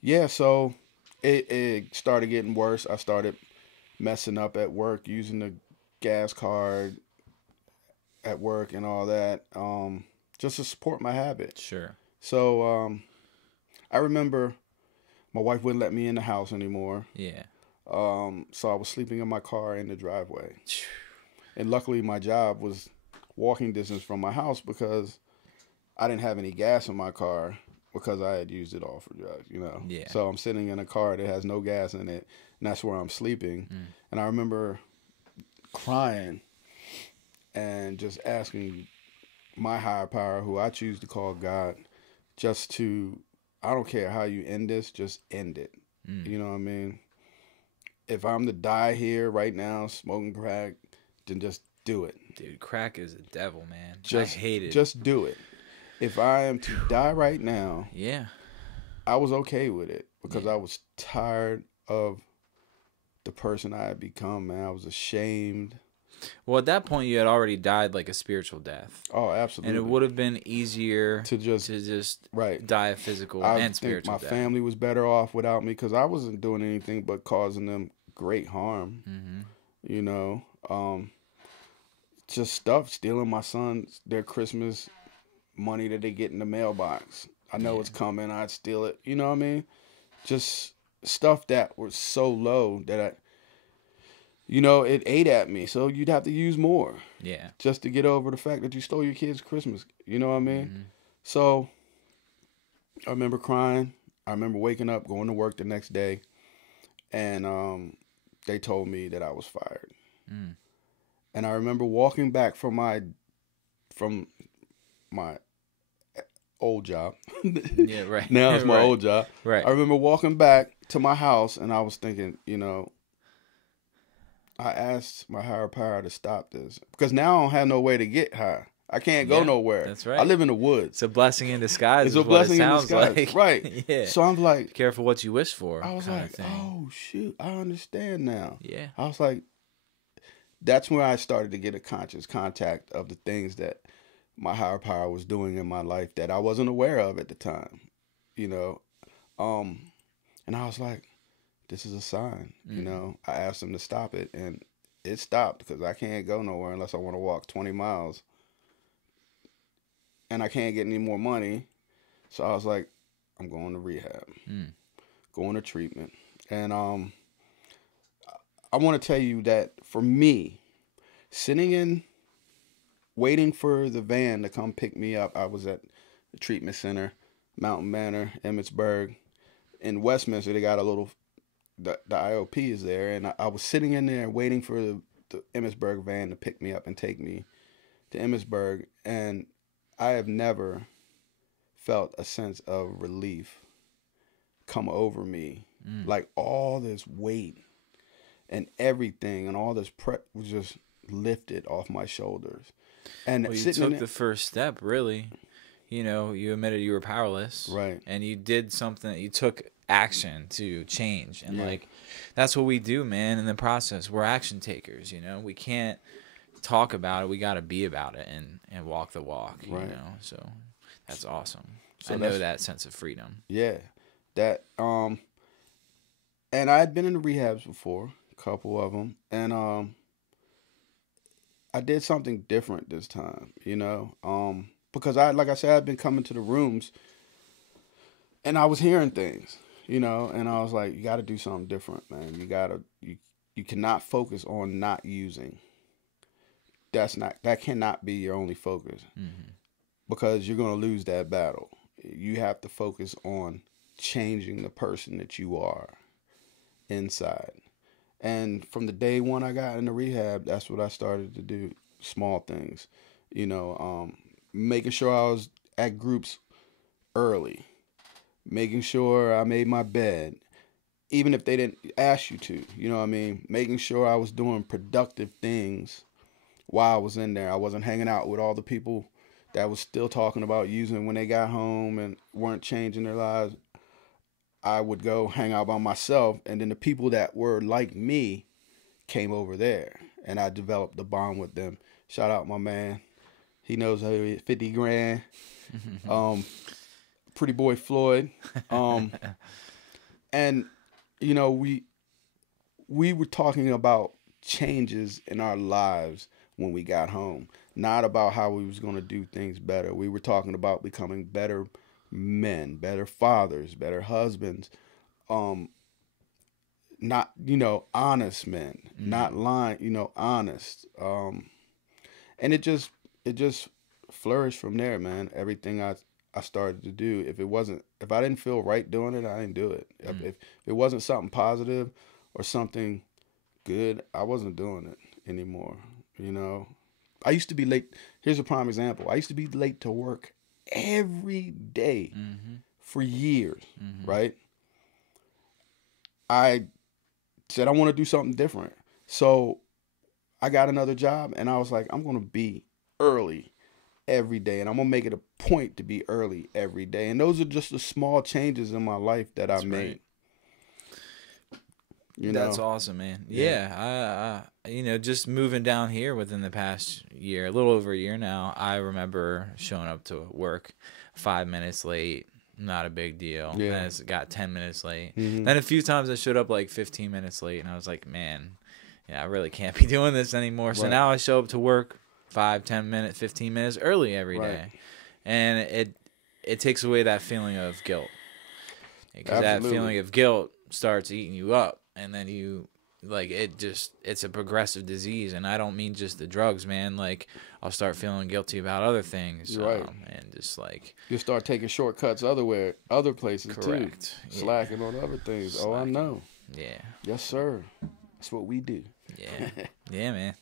yeah, so it started getting worse. I started messing up at work, using the gas card at work and all that, just to support my habit. Sure. So, I remember my wife wouldn't let me in the house anymore. Yeah. So I was sleeping in my car in the driveway. And luckily my job was walking distance from my house because I didn't have any gas in my car because I had used it all for drugs, you know. Yeah. So I'm sitting in a car that has no gas in it, and that's where I'm sleeping. And I remember crying and just asking my higher power, who I choose to call God, just to, I don't care how you end this, just end it. You know what I mean? If I'm to die here right now smoking crack, then just do it. Dude, crack is a devil, man. I Just hate it. Just do it. If I am to die right now, yeah, I was okay with it because I was tired of the person I had become, man. I was ashamed. Well, at that point, you had already died like a spiritual death. Oh, absolutely. And it would have been easier to just die a physical and spiritual death. death. My family was better off without me because I wasn't doing anything but causing them great harm. You know, just stuff, stealing my sons their Christmas money that they get in the mailbox. I know it's coming, I'd steal it. You know what I mean? Just stuff that was so low that it ate at me. So you'd have to use more. Yeah. Just to get over the fact that you stole your kid's Christmas. You know what I mean? So I remember crying. I remember waking up, going to work the next day, and they told me that I was fired. And I remember walking back from my old job. Yeah, right. Now it's my old job. Right. I remember walking back to my house, and I was thinking, you know, I asked my higher power to stop this because now I don't have no way to get high. I can't go nowhere. That's right. I live in the woods. It's a blessing in disguise. It's a blessing in disguise. Like. Right. Yeah. So I'm like, be careful what you wish for. I was like, oh shoot, I understand now. Yeah. I was like, that's when I started to get a conscious contact of the things that my higher power was doing in my life that I wasn't aware of at the time, you know. And I was like, this is a sign, you know. I asked him to stop it, and it stopped because I can't go nowhere unless I want to walk 20 miles. And I can't get any more money. So I was like, I'm going to rehab, going to treatment. And I want to tell you that for me, sitting in, waiting for the van to come pick me up, I was at the treatment center, Mountain Manor, Emmitsburg. In Westminster, they got a little, the IOP is there. And I was sitting in there waiting for the Emmitsburg van to pick me up and take me to Emmitsburg. And I have never felt a sense of relief come over me. Like all this weight and everything and all this prep was just lifted off my shoulders. And well, you took the first step, really. You know, you admitted you were powerless. Right. And you did something. You took action to change. And, like, that's what we do, man, in the process. We're action takers, you know. We can't talk about it. We got to be about it and walk the walk, you know. So that's awesome. So I know that sense of freedom. Yeah. That, and I had been in the rehabs before, a couple of them. And I did something different this time, you know. Because like I said, I'd been coming to the rooms and I was hearing things, you know, and I was like, you got to do something different, man. You cannot focus on not using. That cannot be your only focus because you're going to lose that battle. You have to focus on changing the person that you are inside. And from the day one I got into rehab, that's what I started to do. Small things, you know, making sure I was at groups early, making sure I made my bed, even if they didn't ask you to, you know what I mean? Making sure I was doing productive things while I was in there. I wasn't hanging out with all the people that was still talking about using when they got home and weren't changing their lives. I would go hang out by myself, and then the people that were like me came over there, and I developed a bond with them. Shout out my man. He knows how to hit 50 grand. Pretty boy Floyd. And, you know, we were talking about changes in our lives when we got home, not about how we was going to do things better. We were talking about becoming better men, better fathers, better husbands, not, you know, honest men, not lying, you know, honest. And it just flourished from there, man. Everything I started to do, if I didn't feel right doing it, I didn't do it. If it wasn't something positive or something good, I wasn't doing it anymore, you know. I used to be late. Here's a prime example. I used to be late to work every day for years, right? I said I want to do something different. So I got another job, and I was like, I'm going to be early every day, and I'm going to make it a point to be early every day. And those are just the small changes in my life that I made. You know? That's awesome, man. Yeah. You know, just moving down here within the past year, a little over a year now, I remember showing up to work 5 minutes late. Not a big deal. Yeah. Then it got 10 minutes late. Then a few times I showed up like 15 minutes late, and I was like, man, I really can't be doing this anymore. So now I show up to work 5, 10 minutes, 15 minutes early every day. And it takes away that feeling of guilt. Because that feeling of guilt starts eating you up. And then you, like, it's a progressive disease. And I don't mean just the drugs, man. Like, I'll start feeling guilty about other things. And just, like... You'll start taking shortcuts other places, too. Slacking on other things. Slacking. Oh, I know. Yeah. Yes, sir. That's what we do. Yeah. Yeah, man.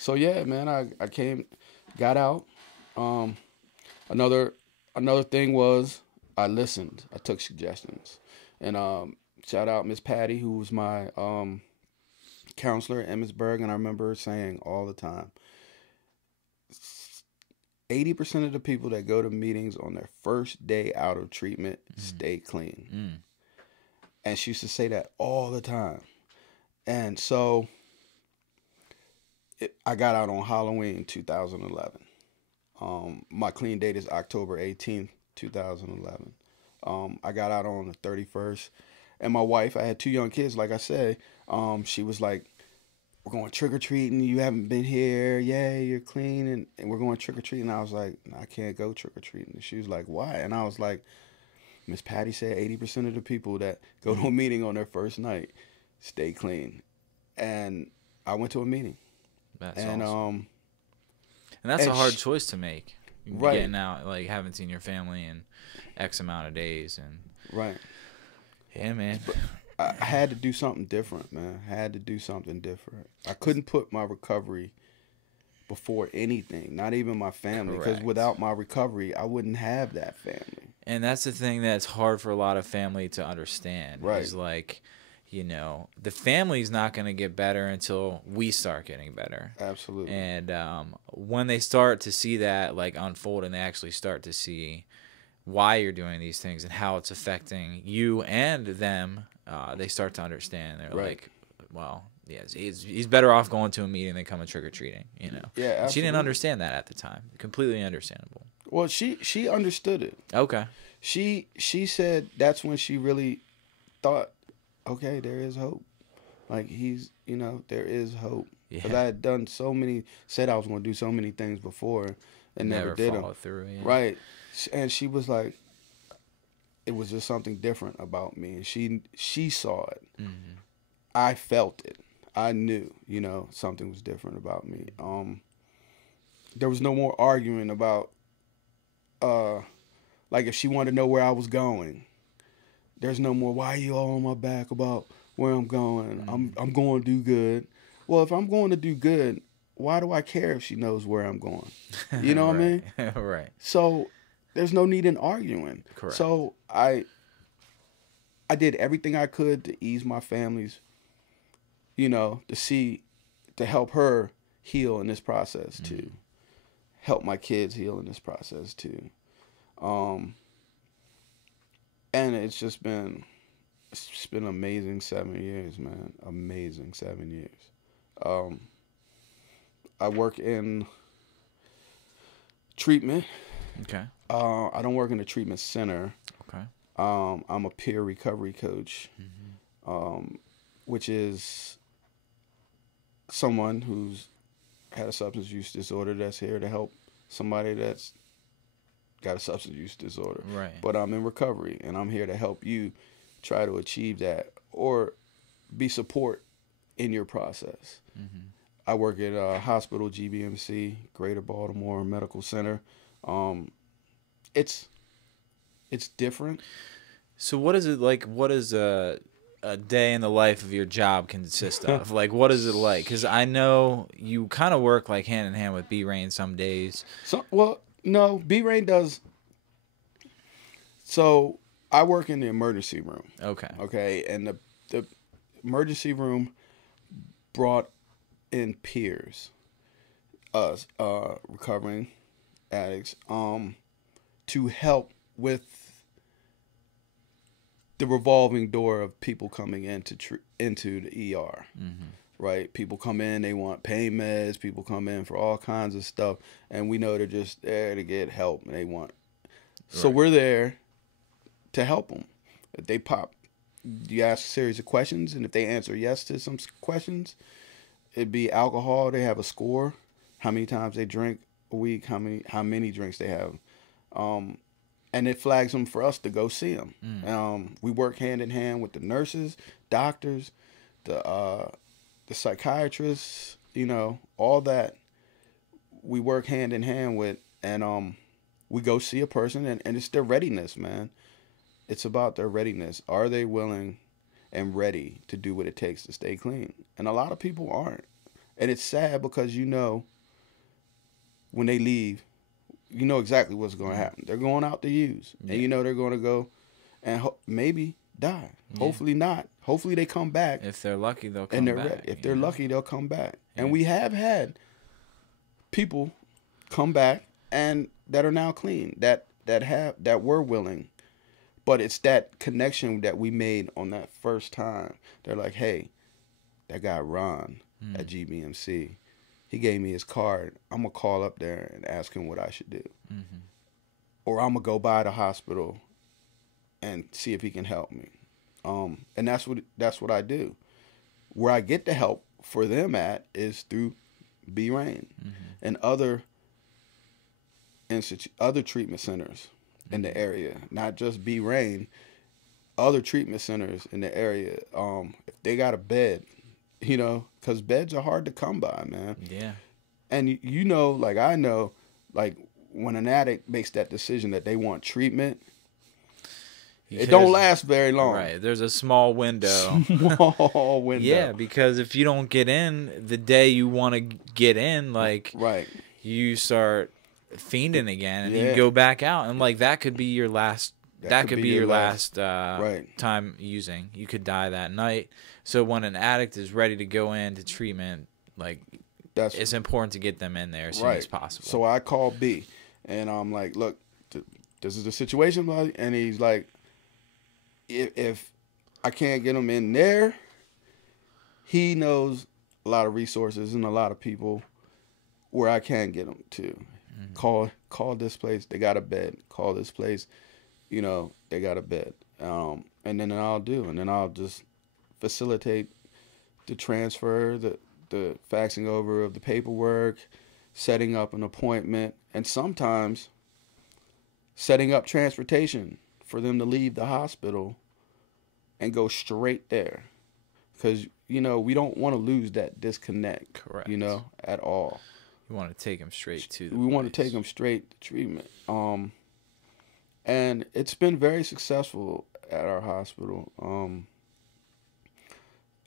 So, yeah, man, I got out. Another thing was I listened. I took suggestions. And shout out Miss Patty, who was my counselor at Emmitsburg, and I remember her saying all the time, 80% of the people that go to meetings on their first day out of treatment stay clean. And she used to say that all the time. And so I got out on Halloween 2011. My clean date is October 18th, 2011. I got out on the 31st. And my wife, I had 2 young kids, like I said, she was like, we're going trick-or-treating. You haven't been here. Yay, you're clean. And we're going trick-or-treating. I was like, I can't go trick-or-treating. And she was like, why? And I was like, Miss Patty said 80% of the people that go to a meeting on their first night stay clean. And I went to a meeting. That's awesome. And that's a hard choice to make. Right. Getting out, like, haven't seen your family in X amount of days. And right. Yeah, man. I had to do something different, man. I had to do something different. I couldn't put my recovery before anything, not even my family, because without my recovery, I wouldn't have that family. And that's the thing that's hard for a lot of family to understand. Right. Is like, you know, the family's not going to get better until we start getting better. Absolutely. And when they start to see that, like, unfold, and they actually start to see why you're doing these things and how it's affecting you and them, they start to understand. They're like, well, yes, he's better off going to a meeting than coming trick-or-treating, you know. Yeah, absolutely. She didn't understand that at the time. Completely understandable. Well, she understood it. Okay. She said that's when she really thought, okay, there is hope. Like, there is hope. Because I had done said I was going to do so many things before and never did them. Through, yeah. Right. And she was like, it was just something different about me. And she saw it. Mm-hmm. I felt it. I knew, something was different about me. There was no more arguing about, like, if she wanted to know where I was going. There's no more, why are you all on my back about where I'm going? Mm-hmm. I'm going to do good. Well, if I'm going to do good, why do I care if she knows where I'm going? You know what I mean? Right. So there's no need in arguing. Correct. So I did everything I could to ease my family's, to help her heal in this process too. Help my kids heal in this process too. And it's been an amazing 7 years, man. Amazing 7 years. I work in treatment. Okay. I don't work in a treatment center. Okay. I'm a peer recovery coach, which is someone who's had a substance use disorder that's here to help somebody that's got a substance use disorder. Right. But I'm in recovery, and I'm here to help you try to achieve that or be support in your process. Mm-hmm. I work at a hospital, GBMC, Greater Baltimore Medical Center. It's different. So what is it like? What is a day in the life of your job consist of? Like, what is it like? Because I know you kind of work like hand in hand with B-Rain some days. No, B-Rain does. So I work in the emergency room. Okay. Okay, and the emergency room brought in peers, us recovering addicts, to help with the revolving door of people coming into the ER. Mm-hmm. Right? People come in, they want pain meds. People come in for all kinds of stuff, and we know they're just there to get help, and they want. Right. So we're there to help them. If they pop, you ask a series of questions, and if they answer yes to some questions, it'd be alcohol. They have a score, how many times they drink a week, how many drinks they have, and it flags them for us to go see them. We work hand in hand with the nurses, doctors, the psychiatrists, all that. We work hand in hand with, and we go see a person, and it's their readiness, man. It's about their readiness. Are they willing and ready to do what it takes to stay clean? And a lot of people aren't. And it's sad because when they leave, you know exactly what's going to happen. They're going out to use. Yeah. And they're going to go, and maybe die. Hopefully not. Hopefully they come back. If they're lucky, they'll come back. If they're lucky, they'll come back. And we have had people come back and that are now clean, that were willing. But it's that connection that we made on that first time. They're like, hey, that guy Ron at GBMC, he gave me his card. I'm going to call up there and ask him what I should do. Mm-hmm. Or I'm going to go by the hospital and see if he can help me. And that's what I do. Where I get the help for them at is through B-Rain and other treatment centers in the area. Not just B-Rain, other treatment centers in the area. If they got a bed, you know, because beds are hard to come by, man. Yeah. And you know, like I know, like when an addict makes that decision that they want treatment, it don't last very long. Right. There's a small window. Small window. Yeah, because if you don't get in the day you want to get in, like, right, you start fiending again, and you go back out, and like that could be your last. That could be your last time using. You could die that night. So when an addict is ready to go into treatment, like it's important to get them in there as soon as possible. So I call B, and I'm like, look, this is the situation, buddy. And he's like, if I can't get him in there, he knows a lot of resources and a lot of people where I can get him to. Call this place. They got a bed. Call this place. You know, they got a bed. And then I'll just facilitate the transfer, the faxing over of the paperwork, setting up an appointment, and sometimes setting up transportation for them to leave the hospital and go straight there. Because, you know, we don't want to lose that disconnect. Correct. You know, at all. We want to take them straight to the We want to take them straight to treatment. And it's been very successful at our hospital.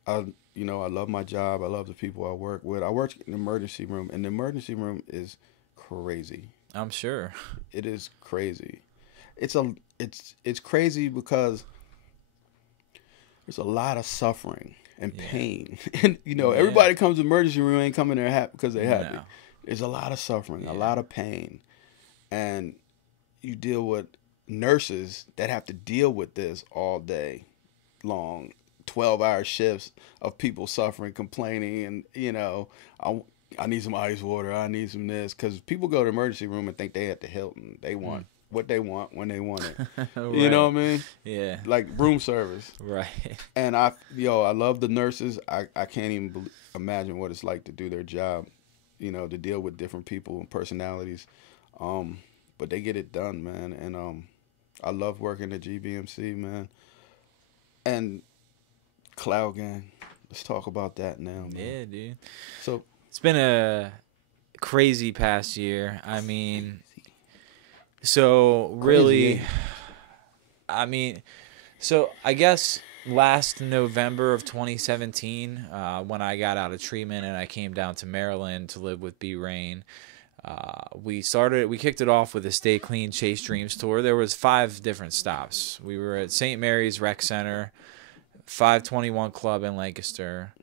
I love my job. I love the people I work with. I work in the emergency room, and the emergency room is crazy. I'm sure. It is crazy. It's crazy because there's a lot of suffering and pain. And, you know, everybody comes to the emergency room ain't coming there happy because they're happy. No. There's a lot of suffering, a lot of pain. And you deal with nurses that have to deal with this all day long, 12-hour shifts of people suffering, complaining, and, you know, I need some ice water, I need some this, because people go to the emergency room and think they at the Hilton. They want what they want when they want it. Right. You know what I mean? Yeah. Like room service. Right. And I love the nurses. I can't even imagine what it's like to do their job, you know, to deal with different people and personalities. But they get it done, man. And I love working at GBMC, man. And Cloudgang. Let's talk about that now, man. Yeah, dude. So it's been a crazy past year. I mean, so really, so I guess last November of 2017, when I got out of treatment and I came down to Maryland to live with B-Rain, we kicked it off with a Stay Clean Chase Dreams tour. There was 5 different stops. We were at St. Mary's Rec Center, 521 Club in Lancaster,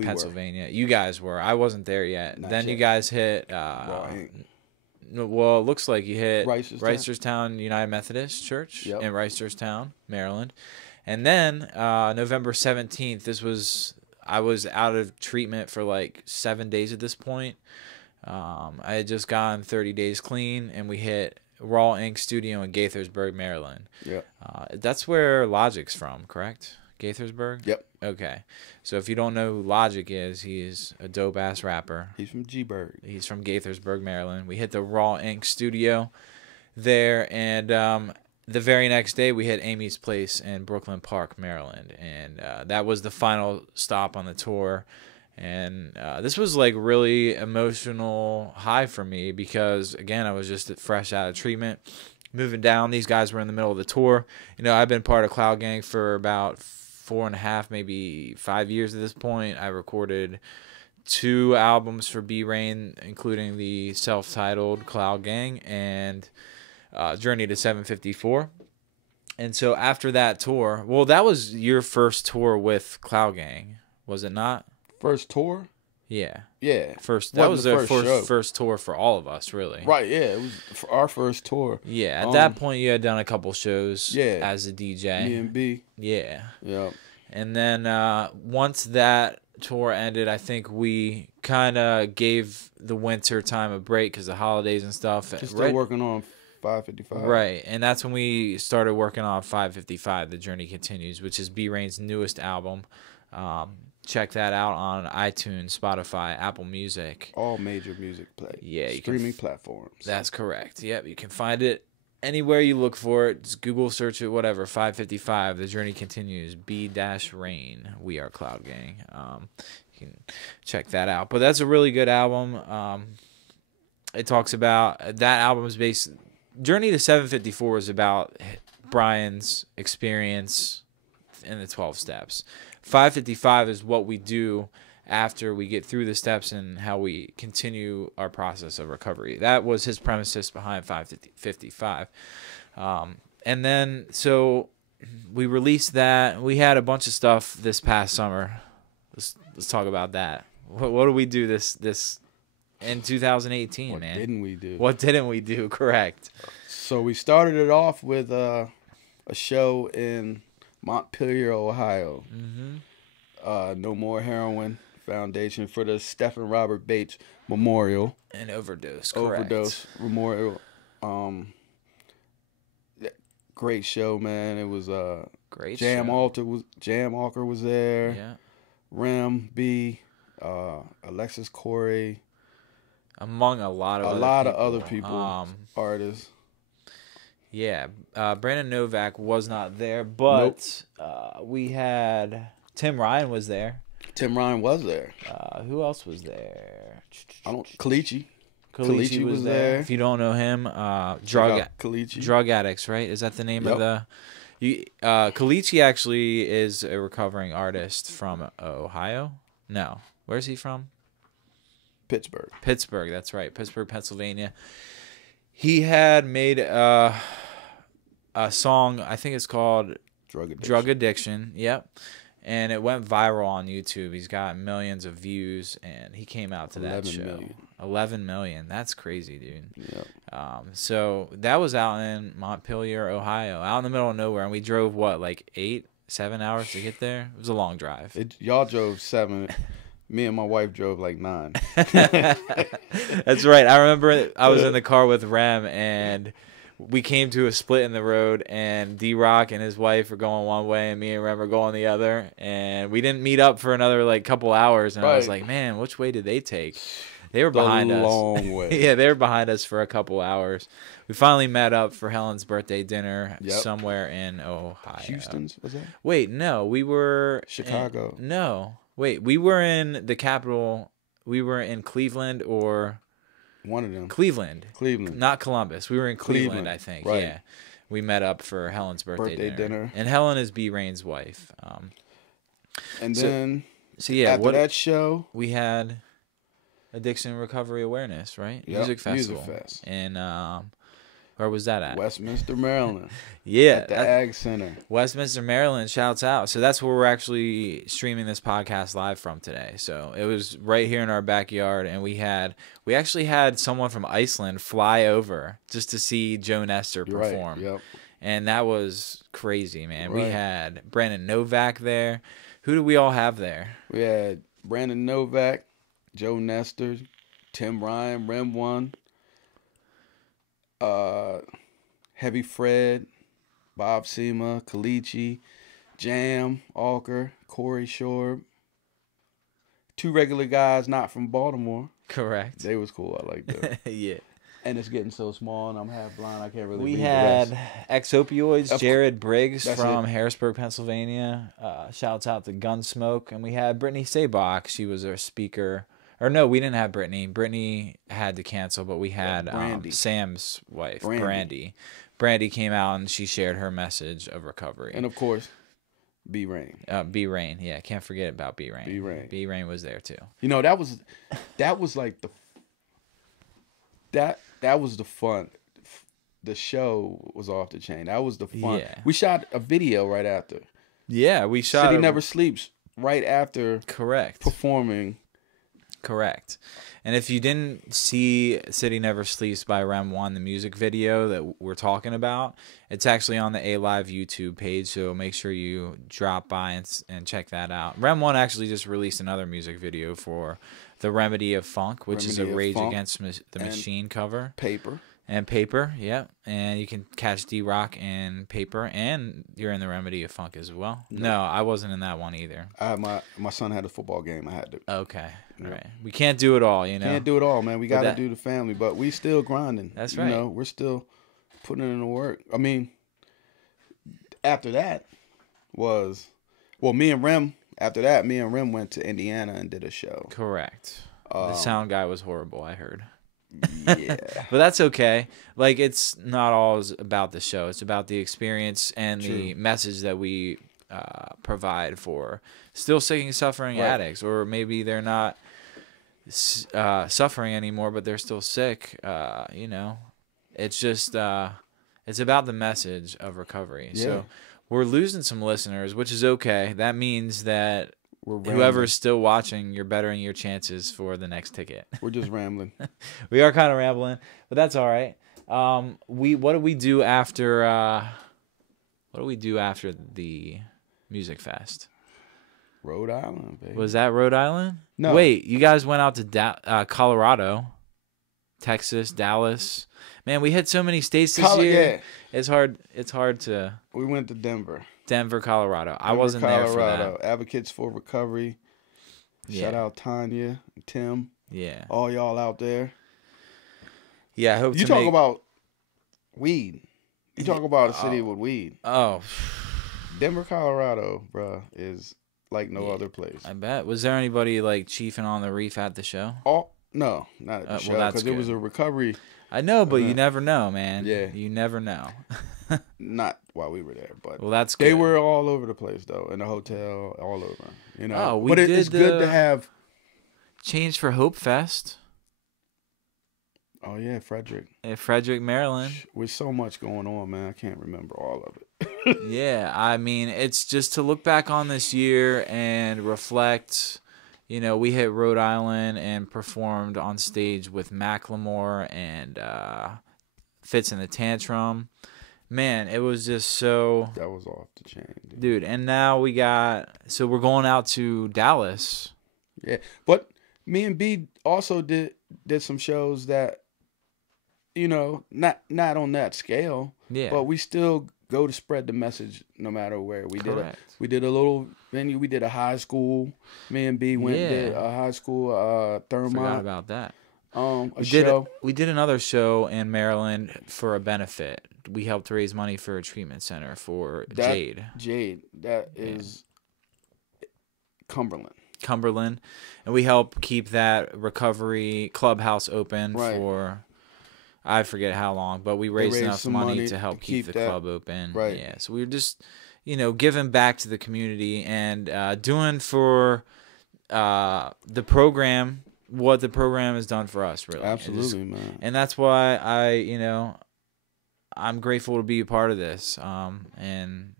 Pennsylvania. You guys were. I wasn't there yet. Then you guys hit, well, it looks like you hit Reisterstown United Methodist Church in Reisterstown, Maryland. And then November 17th, I was out of treatment for like 7 days at this point. I had just gone 30 days clean, and we hit RAW Inc. Studio in Gaithersburg, Maryland. Yeah. That's where Logic's from, correct? Gaithersburg? Yep. Okay. So if you don't know who Logic is, he is a dope-ass rapper. He's from G-Burg. He's from Gaithersburg, Maryland. We hit the RAW Inc. Studio there, and the very next day we hit Amy's Place in Brooklyn Park, Maryland. And that was the final stop on the tour. And this was like really emotional high for me because, again, I was just fresh out of treatment. Moving down, these guys were in the middle of the tour. You know, I've been part of Cloudgang for about 4.5, maybe 5 years at this point. I recorded 2 albums for B-Rain, including the self-titled Cloudgang and Journey to 754. And so after that tour, well, that was your first tour with Cloudgang, was it not? First tour? Yeah. Yeah. First, that was their show. first tour for all of us, really. Right, yeah. It was our first tour. Yeah, at that point you had done a couple shows Yeah. as a DJ. Me and B. Yeah. Yeah. And then once that tour ended, I think we kind of gave the winter time a break because the holidays and stuff. Just still working on 555. Right, and that's when we started working on 555, The Journey Continues, which is B-Rain's newest album. Check that out on iTunes, Spotify, Apple Music. All major music streaming platforms. That's correct. Yep, you can find it anywhere you look for it. Just Google search it, whatever. 555, The Journey Continues, B-Rain, We Are Cloudgang. You can check that out. But that's a really good album. It talks about, that album is based, Journey to 754 is about Brian's experience in the 12 steps. 555 is what we do after we get through the steps and how we continue our process of recovery. That was his premises behind 555. And then, so we released that. We had a bunch of stuff this past summer. Let's talk about that. What did we do this in 2018, man? What didn't we do? What didn't we do? Correct. So we started it off with a show in Montpelier, Ohio. No More Heroin Foundation for the Stephen Robert Bates Memorial. An overdose, correct. Overdose Memorial. Great show, man. It was Great Jam show. Alker was there. Yeah. Rem B, Alexis Corey. Among a lot of other people, artists. Yeah, Brandon Novak was not there, but we had Tim Ryan was there. Tim Ryan was there. Who else was there? Kalichi. Kalichi was there. If you don't know him, drug addicts, right? Is that the name of the? Kalichi actually is a recovering artist from Ohio. No, where's he from? Pittsburgh. Pittsburgh, that's right. Pittsburgh, Pennsylvania. He had made a song, I think it's called Drug Addiction. Yep. And it went viral on YouTube. He's got millions of views, and he came out to that show. 11 million. That's crazy, dude. Yep. So that was out in Montpelier, Ohio, out in the middle of nowhere, and we drove, like 7 hours to get there? It was a long drive. Y'all drove 7. Me and my wife drove like 9. That's right. I remember I was in the car with Rem, and we came to a split in the road, and D-Rock and his wife were going one way, and me and Rem were going the other, and we didn't meet up for another couple hours, and I was like, man, which way did they take? They were behind us. Long way. Yeah, they were behind us for a couple hours. We finally met up for Helen's birthday dinner somewhere in Ohio. Houston's, was that? Wait, no, we were Chicago. No. Wait, we were in the capital. We were in Cleveland or one of them. Cleveland, not Columbus. We were in Cleveland, I think. Right. Yeah, we met up for Helen's birthday dinner. And Helen is B-Rain's wife. And then, yeah, after that show, we had Addiction Recovery Awareness, right? Yep, Music Festival. Music Fest. And where was that at? Westminster, Maryland. Yeah. At the Ag Center. Westminster, Maryland, shouts out. So that's where we're actually streaming this podcast live from today. So it was right here in our backyard, and we actually had someone from Iceland fly over just to see Joe Nester perform. Right. Yep. And that was crazy, man. Right. We had Brandon Novak there. Who do we all have there? We had Brandon Novak, Joe Nester, Tim Ryan, Rem One, Heavy Fred, Bob Sema, Kalichi, Jam, Alker, Corey Shorb. 2 regular guys not from Baltimore. Correct. They was cool. I like that. Yeah. And it's getting so small, and I'm half blind. I can't really We read had the rest. Ex-Opioids, Jared Briggs from Harrisburg, Pennsylvania. Shouts out to Gunsmoke. And we had Brittany Sabach. She was our speaker. Or no, we didn't have Brittany. Brittany had to cancel, but we had Sam's wife, Brandy. Brandy came out, and she shared her message of recovery. And, of course, B-Rain. B-Rain, yeah. Can't forget about B-Rain. B-Rain. B-Rain was there, too. You know, that was like the... That was the fun. the show was off the chain. That was the fun. Yeah. We shot a video right after. Yeah, we shot City Never Sleeps right after correct. performing. Correct. And if you didn't see City Never Sleeps by REM ONE, the music video that we're talking about, it's actually on the A.live YouTube page, so make sure you drop by and check that out. REM ONE actually just released another music video for The Remedy of Funk, which is a Rage Against the Machine cover. Paper. And Paper, yeah. And you can catch D-Rock and Paper, and you're in The Remedy of Funk as well. No, I wasn't in that one either. My son had a football game. I had to. Okay. All right. We can't do it all, you know. Can't do it all, man. We got to do the family, but we still grinding. That's right. You know, we're still putting in the work. I mean, after that was, well, me and Rem went to Indiana and did a show. Correct. The sound guy was horrible, I heard. Yeah. But that's okay. Like, it's not always about the show. It's about the experience and the message that we provide for still sick and suffering addicts, or maybe they're not suffering anymore, but they're still sick. You know, it's just it's about the message of recovery. Yeah. So we're losing some listeners, which is okay. That means that whoever's still watching, you're bettering your chances for the next ticket. We're just rambling. We are kind of rambling, but that's all right. What do we do after? What do we do after the music fest? Rhode Island, baby. Was that Rhode Island? No. Wait, you guys went out to Colorado, Texas, Dallas. Man, we hit so many states this year. Yeah. It's hard to. We went to Denver, Colorado. I wasn't there for that. Advocates for Recovery. Yeah. Shout out Tanya, Tim. Yeah. All y'all out there. Yeah, I hope you talk about weed. You talk about a city with weed. Oh. Denver, Colorado, bruh, is like no other place. I bet. Was there anybody like chiefing on the reef at the show? Oh, no, not at the show, because it was a recovery. I know, but you never know, man. Yeah. You never know. Not while we were there, but well, that's good. They were all over the place, though, in the hotel, all over. You know, oh, but it's good to have. Change for Hope Fest. Oh yeah, Frederick. Frederick, Maryland. With so much going on, man, I can't remember all of it. Yeah, I mean, it's just to look back on this year and reflect. You know, we hit Rhode Island and performed on stage with Macklemore and Fitz and the Tantrum. Man, it was just so. That was off the chain, dude. And now we're going out to Dallas. Yeah, but me and B also did some shows that, you know, not on that scale. Yeah. But we still go to spread the message no matter where. We did a little venue. We did a high school. Me and B went and did a high school Thermont. Forgot about that. We did another show in Maryland for a benefit. We helped raise money for a treatment center for Jade. That is Cumberland. And we help keep that recovery clubhouse open for I forget how long, but we raised enough money to help keep the club open. Right. Yeah. So we were just, you know, giving back to the community and doing for the program what the program has done for us, really. Absolutely, man. And that's why I'm grateful to be a part of this and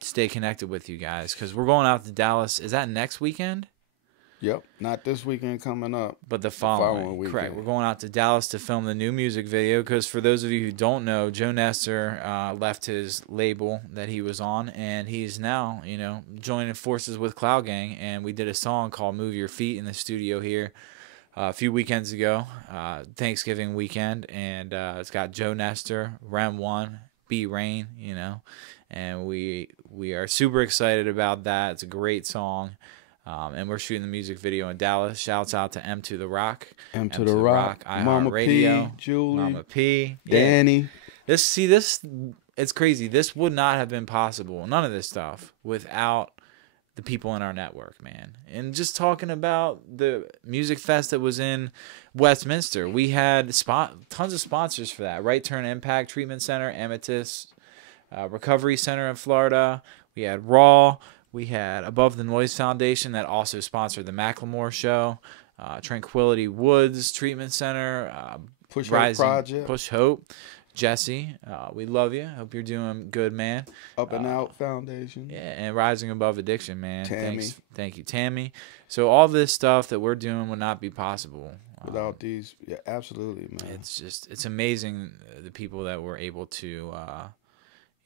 stay connected with you guys, because we're going out to Dallas. Is that next weekend? Yep, not this weekend coming up, but the following weekend. Correct. We're going out to Dallas to film the new music video, because for those of you who don't know, Joe Nester left his label that he was on, and he's now, you know, joining forces with Cloudgang, and we did a song called Move Your Feet in the studio here a few weekends ago, Thanksgiving weekend, and it's got Joe Nester, REM ONE, B-Rain, you know, and we are super excited about that. It's a great song. And we're shooting the music video in Dallas. Shouts out to M to the Rock. M to the Rock. Mama P, Julie. Mama P. Danny. Yeah. This, it's crazy. This would not have been possible. None of this stuff without the people in our network, man. And just talking about the music fest that was in Westminster. We had tons of sponsors for that. Right Turn Impact Treatment Center, Amethyst Recovery Center in Florida. We had RAW. We had Above the Noise Foundation that also sponsored the Macklemore show, Tranquility Woods Treatment Center, Push Hope Project. Push Hope. Jesse, we love you. Hope you're doing good, man. Up and Out Foundation. Yeah, and Rising Above Addiction, man. Tammy. Thank you, Tammy. So all this stuff that we're doing would not be possible Without these. Yeah, absolutely, man. It's amazing the people that we're able to,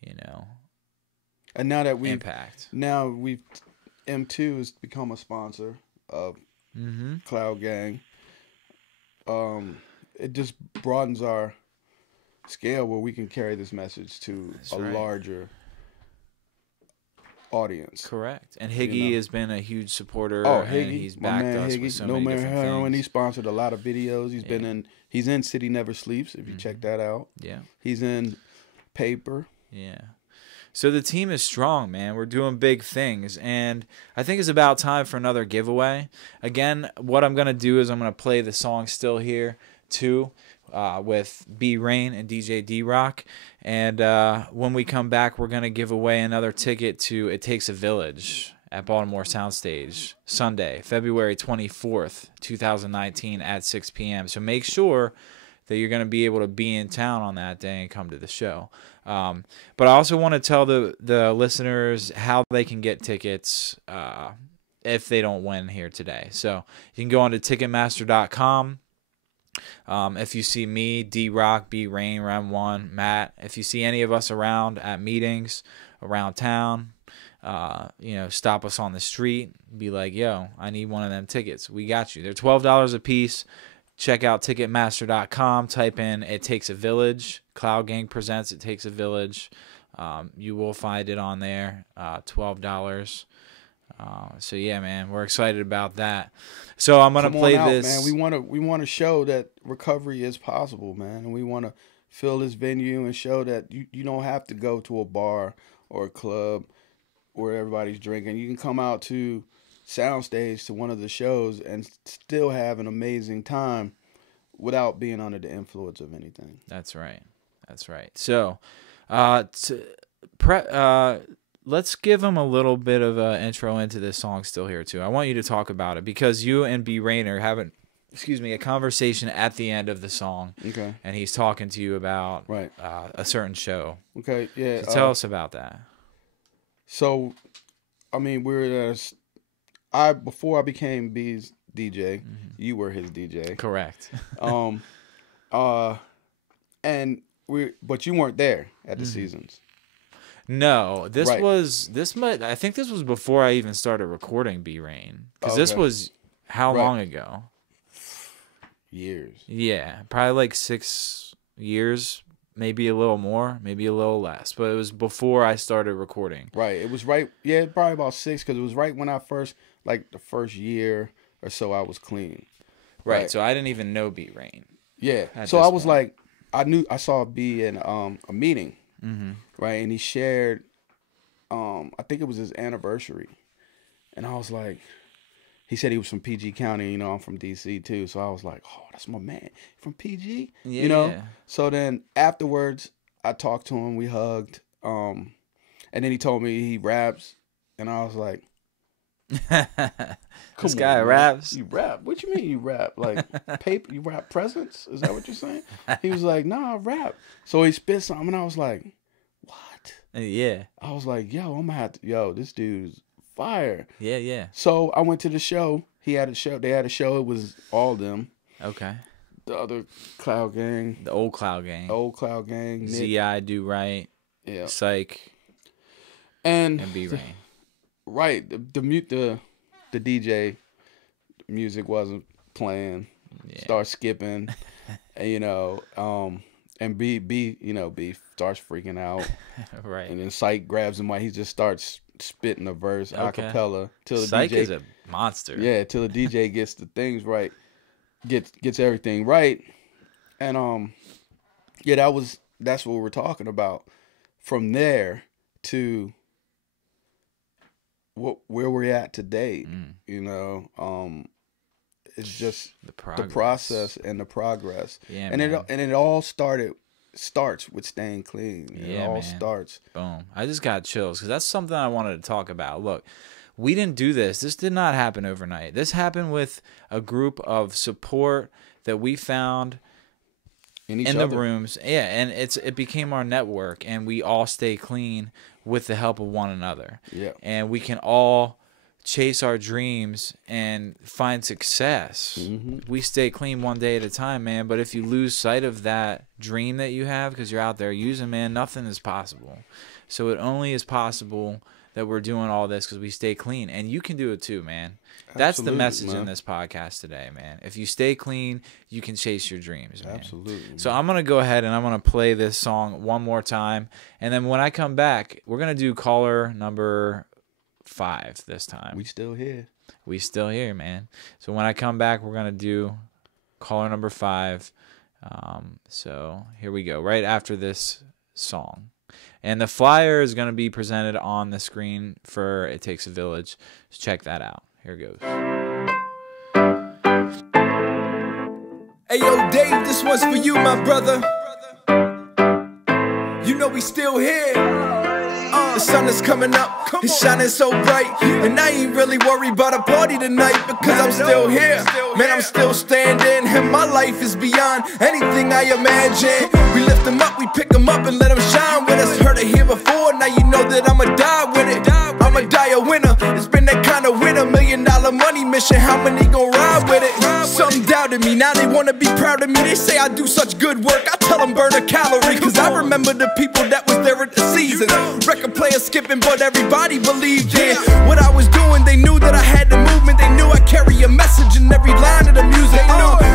and now that impact. Now M2 has become a sponsor of Cloudgang. It just broadens our scale where we can carry this message to larger audience. Correct. And Higgy has been a huge supporter. Oh, and Higgy, he's backed us with so many different Heroin. things. He sponsored a lot of videos. He's in City Never Sleeps, if you check that out. Yeah. He's in Paper. Yeah. So the team is strong, man. We're doing big things. And I think it's about time for another giveaway. Again, what I'm going to do is I'm going to play the song Still Here, too, with B Rain and DJ D-Rock. And when we come back, we're going to give away another ticket to It Takes a Village at Baltimore Soundstage, Sunday, February 24th, 2019 at 6 p.m. So make sure that you're going to be able to be in town on that day and come to the show. But I also want to tell the listeners how they can get tickets if they don't win here today. So you can go on to Ticketmaster.com. If you see me, D-Rock, B-Rain, REM ONE, Matt, if you see any of us around at meetings around town, stop us on the street, be like, yo, I need one of them tickets. We got you. They're $12 a piece. Check out Ticketmaster.com. Type in It Takes a Village. Cloudgang presents It Takes a Village. You will find it on there. $12. So yeah, man, we're excited about that. So I'm gonna play this. Man, we want to show that recovery is possible, man, and we want to fill this venue and show that you don't have to go to a bar or a club where everybody's drinking. You can come out to Soundstage to one of the shows and still have an amazing time without being under the influence of anything. That's right. So, let's give them a little bit of an intro into this song Still Here too. I want you to talk about it because you and B Rain are having, a conversation at the end of the song. Okay. And he's talking to you about a certain show. Okay. Yeah. So tell us about that. So, I mean, before I became B's DJ, you were his DJ. Correct. But you weren't there at the seasons. No, I think this was before I even started recording B Rain. Because this was how long ago? Years. Yeah, probably like 6 years, maybe a little more, maybe a little less. But it was before I started recording. Right. It was probably about 6 because it was right when I first, the first year or so I was clean. Right. So I didn't even know B Rain. Yeah. So I was point. I saw B in a meeting. Right, and he shared, I think it was his anniversary, and I was like, he said he was from PG County, I'm from DC too, so I was like, oh, that's my man from PG, Yeah. So then afterwards, I talked to him, we hugged, and then he told me he raps, and I was like, this guy raps. You rap? What you mean you rap? Like paper? You rap presents? Is that what you're saying? He was like, nah, I rap. So he spit something, and I was like, what? Yeah. I was like, yo, I'm gonna have to. This dude's fire. Yeah. So I went to the show. He had a show. They had a show. It was all of them. Okay. The other Cloudgang. The old Cloudgang. Z.I. Do Right. Yeah. Psych. And B Rain. Right, the DJ music wasn't playing. Yeah. Start skipping, and and B starts freaking out. Right, and then Psych grabs him while he just starts spitting a verse a cappella till the Psych DJ is a monster. Yeah, till the DJ gets the things right, gets everything right, and that's what we're talking about. From there to where we're at today, it's just the process and the progress. Yeah, and it all starts with staying clean. It all starts. Boom. I just got chills because that's something I wanted to talk about. Look, we didn't do this. This did not happen overnight. This happened with a group of support that we found in the rooms. Yeah, and it became our network, and we all stay clean with the help of one another. Yeah. And we can all chase our dreams and find success. We stay clean one day at a time, man. But if you lose sight of that dream that you have because you're out there using, man, nothing is possible. So it only is possible that we're doing all this because we stay clean. And you can do it too, man. That's the message in this podcast today, man. If you stay clean, you can chase your dreams, man. Absolutely. So I'm going to go ahead and I'm going to play this song one more time. And then when I come back, we're going to do caller number 5 this time. We still here. We still here, man. So when I come back, we're going to do caller number 5. So here we go, right after this song. And the flyer is going to be presented on the screen for It Takes a Village. So check that out. Here it goes. Hey, yo, Dave, this one's for you, my brother. You know we still here. The sun is coming up, it's shining so bright. And I ain't really worried about a party tonight because I'm still here. Man, I'm still standing, and my life is beyond anything I imagine. We lift them up, we pick them up and let them shine with us. Heard it here before, now you know that I'ma die with it. I'ma die a winner, it's been that kind of winner. $1 million money mission, how many gon' ride with it? Some doubted me, now they wanna be proud of me. They say I do such good work, I tell them burn a calorie. Cause I remember the people that was there at the season. Record players skipping, but everybody believed in what I was doing. They knew that I had the movement, they knew I carry a message in every line of the music.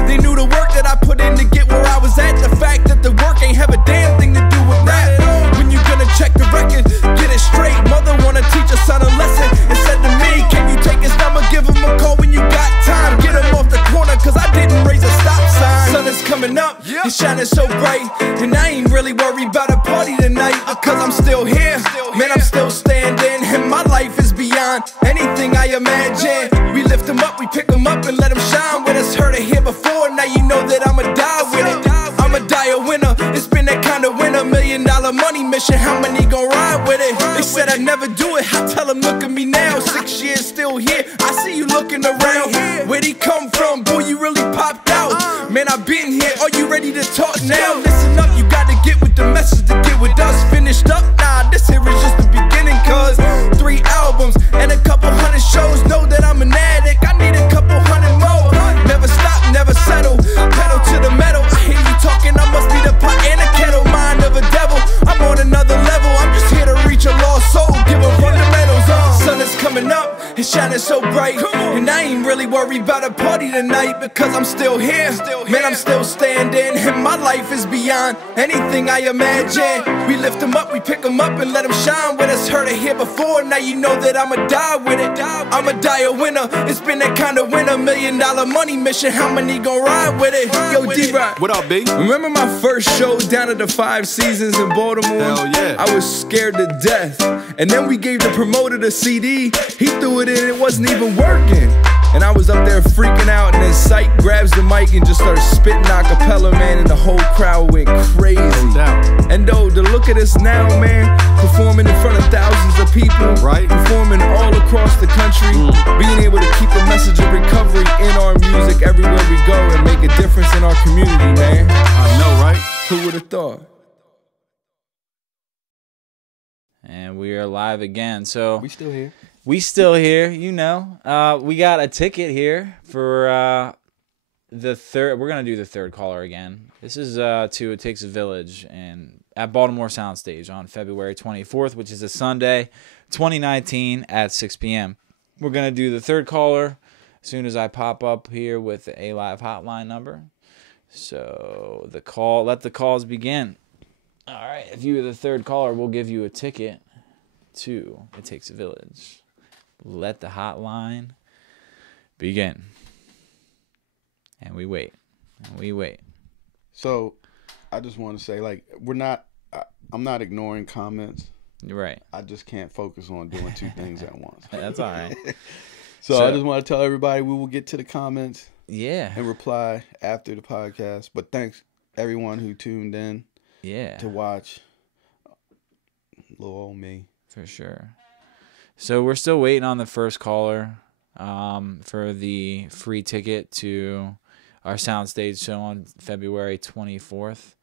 They knew the work that I put in to get where I was at. The fact that the work ain't have a damn thing to do with rap. When you gonna check the record, get it straight. Mother wanna teach her son a lesson and said to me, can you take his number, give him a call when you got time. Get him off the corner, cause I didn't raise a stop sign. Sun is coming up, it's shining so bright. And I ain't really worried about a party tonight because I'm still here. Man, I'm still standing, and my life is beyond anything I imagine. We lift them up, we pick them up and let them shine with us. Heard it here before, now you know that I'ma die with it. I'ma die a winner, it's been that kind of winner. $1 million money mission, how many gon' ride with it? They said I'd never do it, I tell them look at me now. 6 years still here, I see you looking around. Where'd he come from? Boy, you really popped out. Man, I've been here, are you ready to talk now? Listen up, you gotta get with the message to get with us. Finished up? Nah, this here is just the beginning. Cause 3 albums and a couple hundred shows. Know that I'm an addict, I need a couple hundred more. Never stop, never settle, pedal to the metal. I hear you talking, I must be the pot and the kettle. Mind of a devil, I'm on another level. I'm just here to reach a lost soul, give them fundamentals. Sun is coming up, it's shining so bright. And I ain't really worried about a party tonight because I'm still here. Man, I'm still standing, and my life is beyond anything I imagine. We lift them up, we pick them up and let them shine with us. Heard it here before, now you know that I'ma die with it. I'ma die a winner, it's been that kind of winner. $1 million money mission, how many gon' ride with it? Yo, D-Rock, What up, B? remember my first show down at the 5 Seasons in Baltimore? Hell yeah. I was scared to death. And then we gave the promoter the CD. He threw it in, it wasn't even working. And I was up there freaking out, and then Syke grabs the mic and just starts spitting a cappella, man, and the whole crowd went crazy. No doubt. And though, to look at us now, man, performing in front of thousands of people, Right. performing all across the country, being able to keep the message of recovery in our music everywhere we go and make a difference in our community, man. I know, right? Who would have thought? And we are live again. So We still here. we still here, you know. We got a ticket here for the third. We're gonna do the third caller again. This is to It Takes a Village and at Baltimore Soundstage on February 24th, which is a Sunday, 2019 at 6 p.m. We're gonna do the third caller as soon as I pop up here with the A.live hotline number. So let the calls begin. All right, if you are the third caller, we'll give you a ticket to It Takes a Village. Let the hotline begin. And we wait. And we wait. So, I just want to say, like, I'm not ignoring comments. You're right. I just can't focus on doing 2 things at once. That's all right. So I just want to tell everybody we will get to the comments Yeah. and reply after the podcast. But thanks everyone who tuned in Yeah. to watch little old me. For sure. So we're still waiting on the first caller for the free ticket to our soundstage show on February 24th.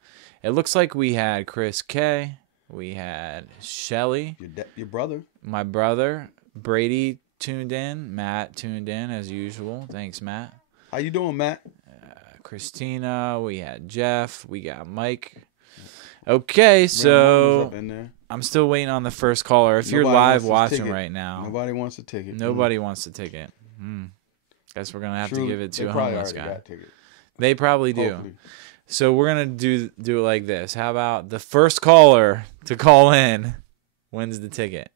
It looks like we had Chris K. We had Shelly. Your brother. My brother. Brady tuned in. Matt tuned in as usual. Thanks, Matt. How you doing, Matt? Christina. We had Jeff. We got Mike. Okay, so I'm still waiting on the first caller. If you're live watching right now. Nobody wants a ticket. Nobody wants a ticket. Guess we're going to have to give it to a homeless guy. Got They probably do. Hopefully. So we're going to do it like this. How about the first caller to call in wins the ticket?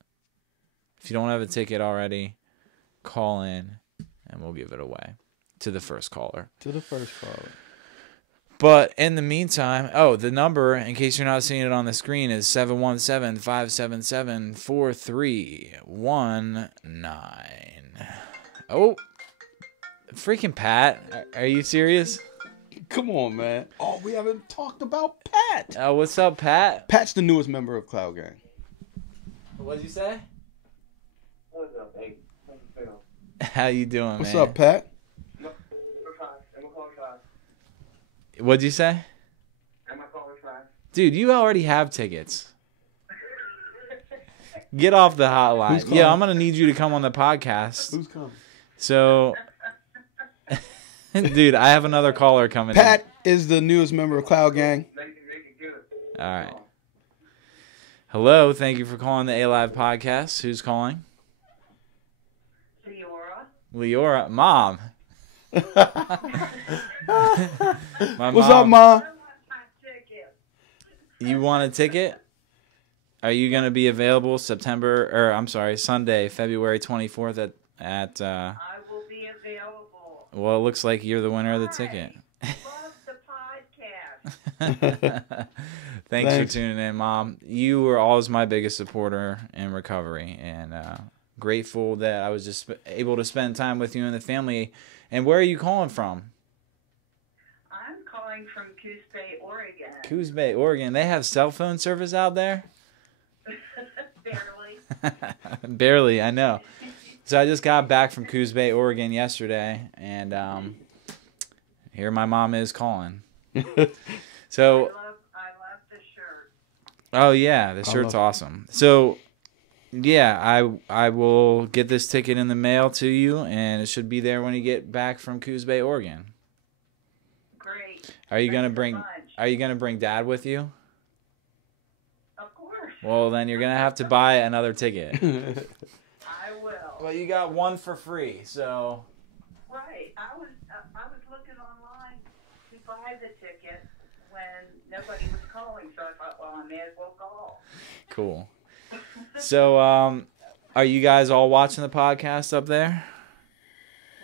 If you don't have a ticket already, call in and we'll give it away to the first caller. But in the meantime, the number, in case you're not seeing it on the screen, is 717-577-4319. Oh, freaking Pat. Are you serious? Come on, man. Oh, we haven't talked about Pat. What's up, Pat? Pat's the newest member of Cloudgang. What'd you say? What's up, hey? How you feel? How you doing, What's man? up, Pat? What'd you say? Dude, you already have tickets. Get off the hotline. Yeah, I'm going to need you to come on the podcast. Who's coming? So, dude, I have another caller coming Pat is the newest member of Cloudgang. All right. Hello, thank you for calling the A.live podcast. Who's calling? Leora. Mom. What's up, Mom? You want a ticket? Are you going to be available Sunday, February 24th at I will be available. Well, it looks like you're the winner of the ticket. Love the podcast. Thanks for tuning in, Mom. You were always my biggest supporter in recovery, and grateful that I was just able to spend time with you and the family. And where are you calling from? I'm calling from Coos Bay, Oregon. Coos Bay, Oregon. They have cell phone service out there? Barely. Barely, I know. So I just got back from Coos Bay, Oregon yesterday, and here my mom is calling. So I love the shirt. Oh yeah, the shirt's awesome. So yeah, I will get this ticket in the mail to you, and it should be there when you get back from Coos Bay, Oregon. Great. Are you gonna bring Dad with you? Of course. Well, then you're gonna have to buy another ticket. I will. Well, you got one for free, so. Right. I was looking online to buy the ticket when nobody was calling, so I thought, well, I may as well call. Cool. So, are you guys all watching the podcast up there?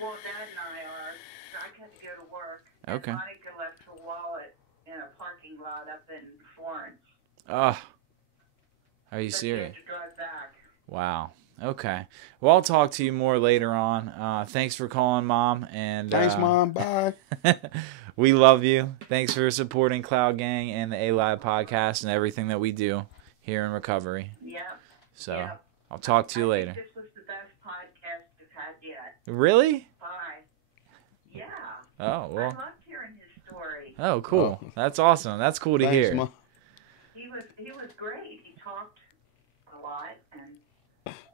Well, Dad and I are. So I had to go to work. Okay. And Monica left her wallet in a parking lot up in Florence. Are you serious? She had to drive back. Wow. Okay. Well, I'll talk to you more later on. Thanks for calling, Mom. And thanks, Mom. Bye. We love you. Thanks for supporting Cloudgang and the A.live podcast and everything that we do here in recovery. Yeah. So I'll talk to you later. This was the best podcast we've had yet. Really? Bye. Yeah. Oh, well. I loved hearing his story. Oh, cool. That's awesome. That's cool to Thanks, hear. Mom. He was great. He talked a lot and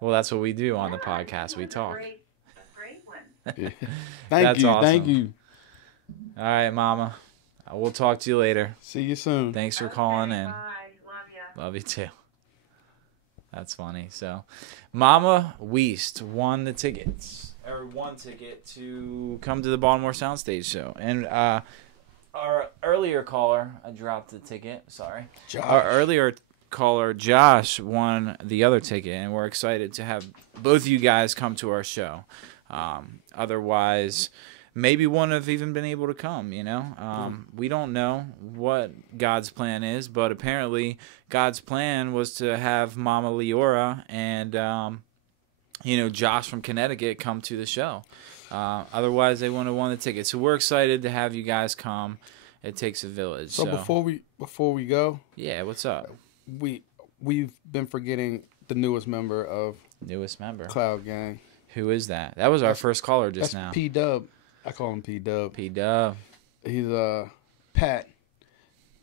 Well, that's what we do on the podcast. We talk. A great one. Thank you. Awesome. Thank you. All right, Mama. We'll talk to you later. See you soon. Thanks for calling in. Bye. Love ya. Love you too. That's funny. So, Mama Weist won the tickets, or one ticket to come to the Baltimore Soundstage show. And our earlier caller, I dropped the ticket. Sorry. Josh. Our earlier caller, Josh, won the other ticket, and we're excited to have both of you guys come to our show. Otherwise, maybe wouldn't have even been able to come, you know? We don't know what God's plan is, but apparently God's plan was to have Mama Leora and, Josh from Connecticut come to the show. Otherwise, they wouldn't have won the ticket. So we're excited to have you guys come. It takes a village. So before we go, yeah, what's up? We've been forgetting the newest member of Cloudgang. Gang. Who is that? That was our first caller just now. P-Dub. I call him P-Dub. P-Dub. He's Pat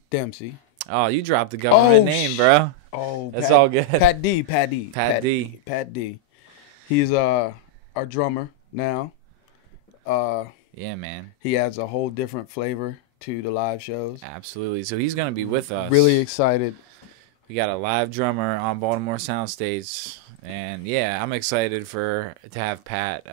Dempsey. Oh, you dropped the government name, bro. Oh, that's Pat, all good. Pat D. He's our drummer now. Yeah, man. He adds a whole different flavor to the live shows. Absolutely. So he's gonna be with us. Really excited. We got a live drummer on Baltimore Soundstage, and yeah, I'm excited to have Pat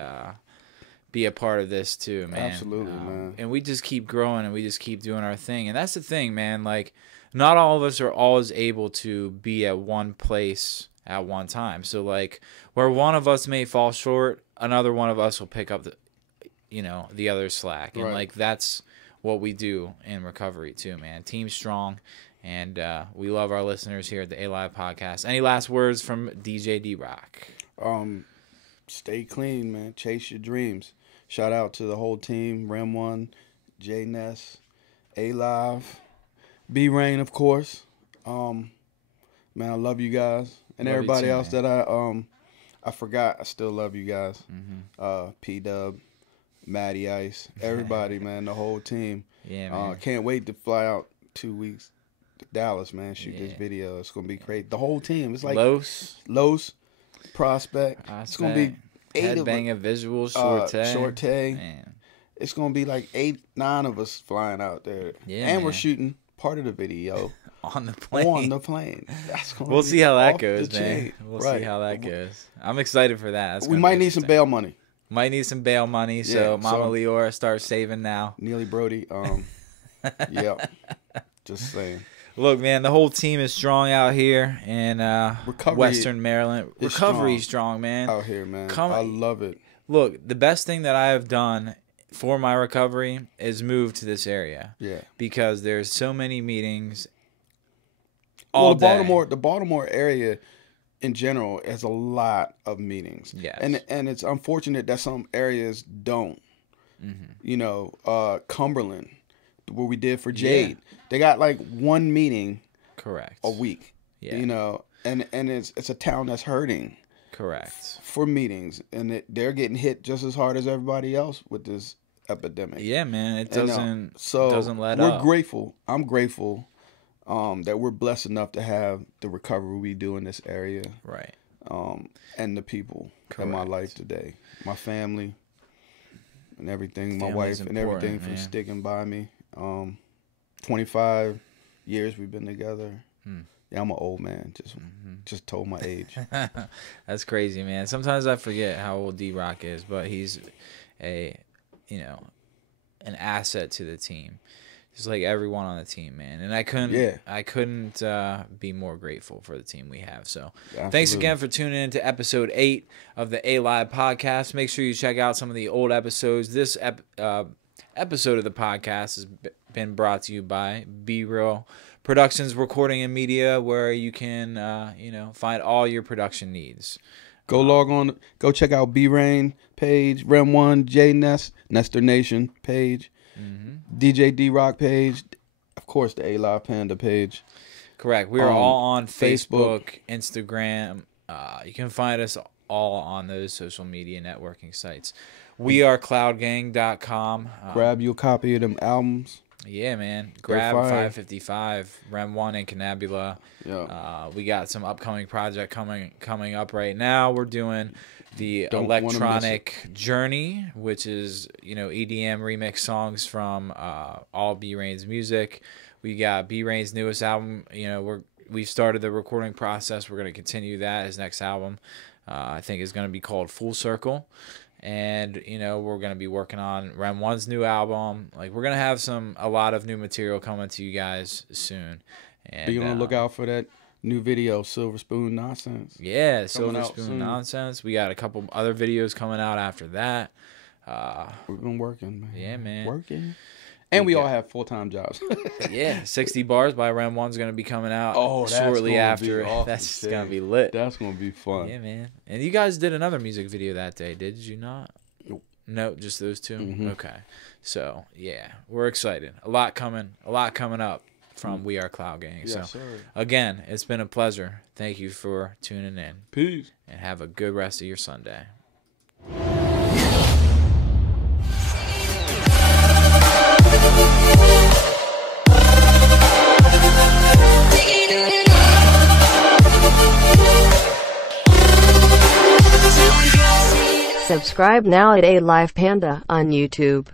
be a part of this too, man. Absolutely, man. And we just keep growing and we just keep doing our thing, and that's the thing, man. Like, not all of us are always able to be at one place at one time. So like, where one of us may fall short, another one of us will pick up the other slack, and like that's what we do in recovery too, man. Team strong. And we love our listeners here at the A.live podcast. Any last words from DJ D-Rock? Stay clean, man. Chase your dreams. Shout out to the whole team. REM ONE, Joe Nester, A.live, B-Rain, of course. Man, I love you guys. And love everybody too, else man. That I forgot. I still love you guys. P-Dub, Matty Ice, everybody, man, the whole team. Yeah, man. Can't wait to fly out 2 weeks. Dallas, man, shoot this video. It's gonna be great. The whole team. It's like Los, Prospect. It's gonna be 8 Headbanger, Visual, Shorte. Man. It's gonna be like 8, 9 of us flying out there. Yeah, and man. We're shooting part of the video on the plane. That's gonna we'll see how that goes, man. We'll see how that goes. I'm excited for that. We might need some bail money. So Mama Leora, start saving now. Neely Brody. Yeah. Just saying. Look, man, the whole team is strong out here in Western Maryland. Recovery strong, man. Out here, man. I love it. Look, the best thing that I have done for my recovery is move to this area. Yeah. Because there's so many meetings all day. The Baltimore area in general has a lot of meetings. Yes. And it's unfortunate that some areas don't. Cumberland, where we did for Jade. They got like 1 meeting a week. Yeah. And it's a town that's hurting. Correct. For meetings, and they're getting hit just as hard as everybody else with this epidemic. Yeah, man, it doesn't let up. We're grateful. I'm grateful that we're blessed enough to have the recovery we do in this area. Right. And the people in my life today, my family, and everything, my wife, and everything from sticking by me. 25 years we've been together. Yeah, I'm an old man. Just told my age. That's crazy, man. Sometimes I forget how old D-Rock is, but he's an asset to the team. Just like everyone on the team, man. And I couldn't be more grateful for the team we have. So thanks again for tuning in to episode 8 of the A.live podcast. Make sure you check out some of the old episodes. This episode of the podcast has been brought to you by B-Real Productions, Recording and Media, where you can find all your production needs. Go log on, go check out B-Rain page, REM ONE, Joe Nester Nation page, DJ D-Rock page, of course the A.live Panda page. Correct. We are all on Facebook, Instagram. You can find us all on those social media networking sites. We are cloudgang.com. Grab your copy of them albums. Yeah, man. Grab 555, REM ONE, and Cannabula. Yeah. We got some upcoming project coming up right now. We're doing the Electronic Journey, which is EDM remix songs from all B-Rain's music. We got B-Rain's newest album. We've started the recording process. We're going to continue that. His next album, I think, is going to be called Full Circle. And we're gonna be working on REM ONE's new album. Like, we're gonna have a lot of new material coming to you guys soon. And be on the lookout for that new video, Silver Spoon Nonsense. Yeah, Silver Spoon Nonsense. We got a couple other videos coming out after that. We've been working, man. Yeah, man. Working. And we all have full-time jobs. Yeah, 60 Bars by REM ONE's going to be coming out shortly after. Awesome. That's going to be lit. That's going to be fun. Yeah, man. And you guys did another music video that day, did you not? Nope. No, just those two? Okay. So, yeah, we're excited. A lot coming up from We Are Cloudgang. Yes, so, sir. Again, it's been a pleasure. Thank you for tuning in. Peace. And have a good rest of your Sunday. We'll be right back. Subscribe now at A.live Panda on YouTube.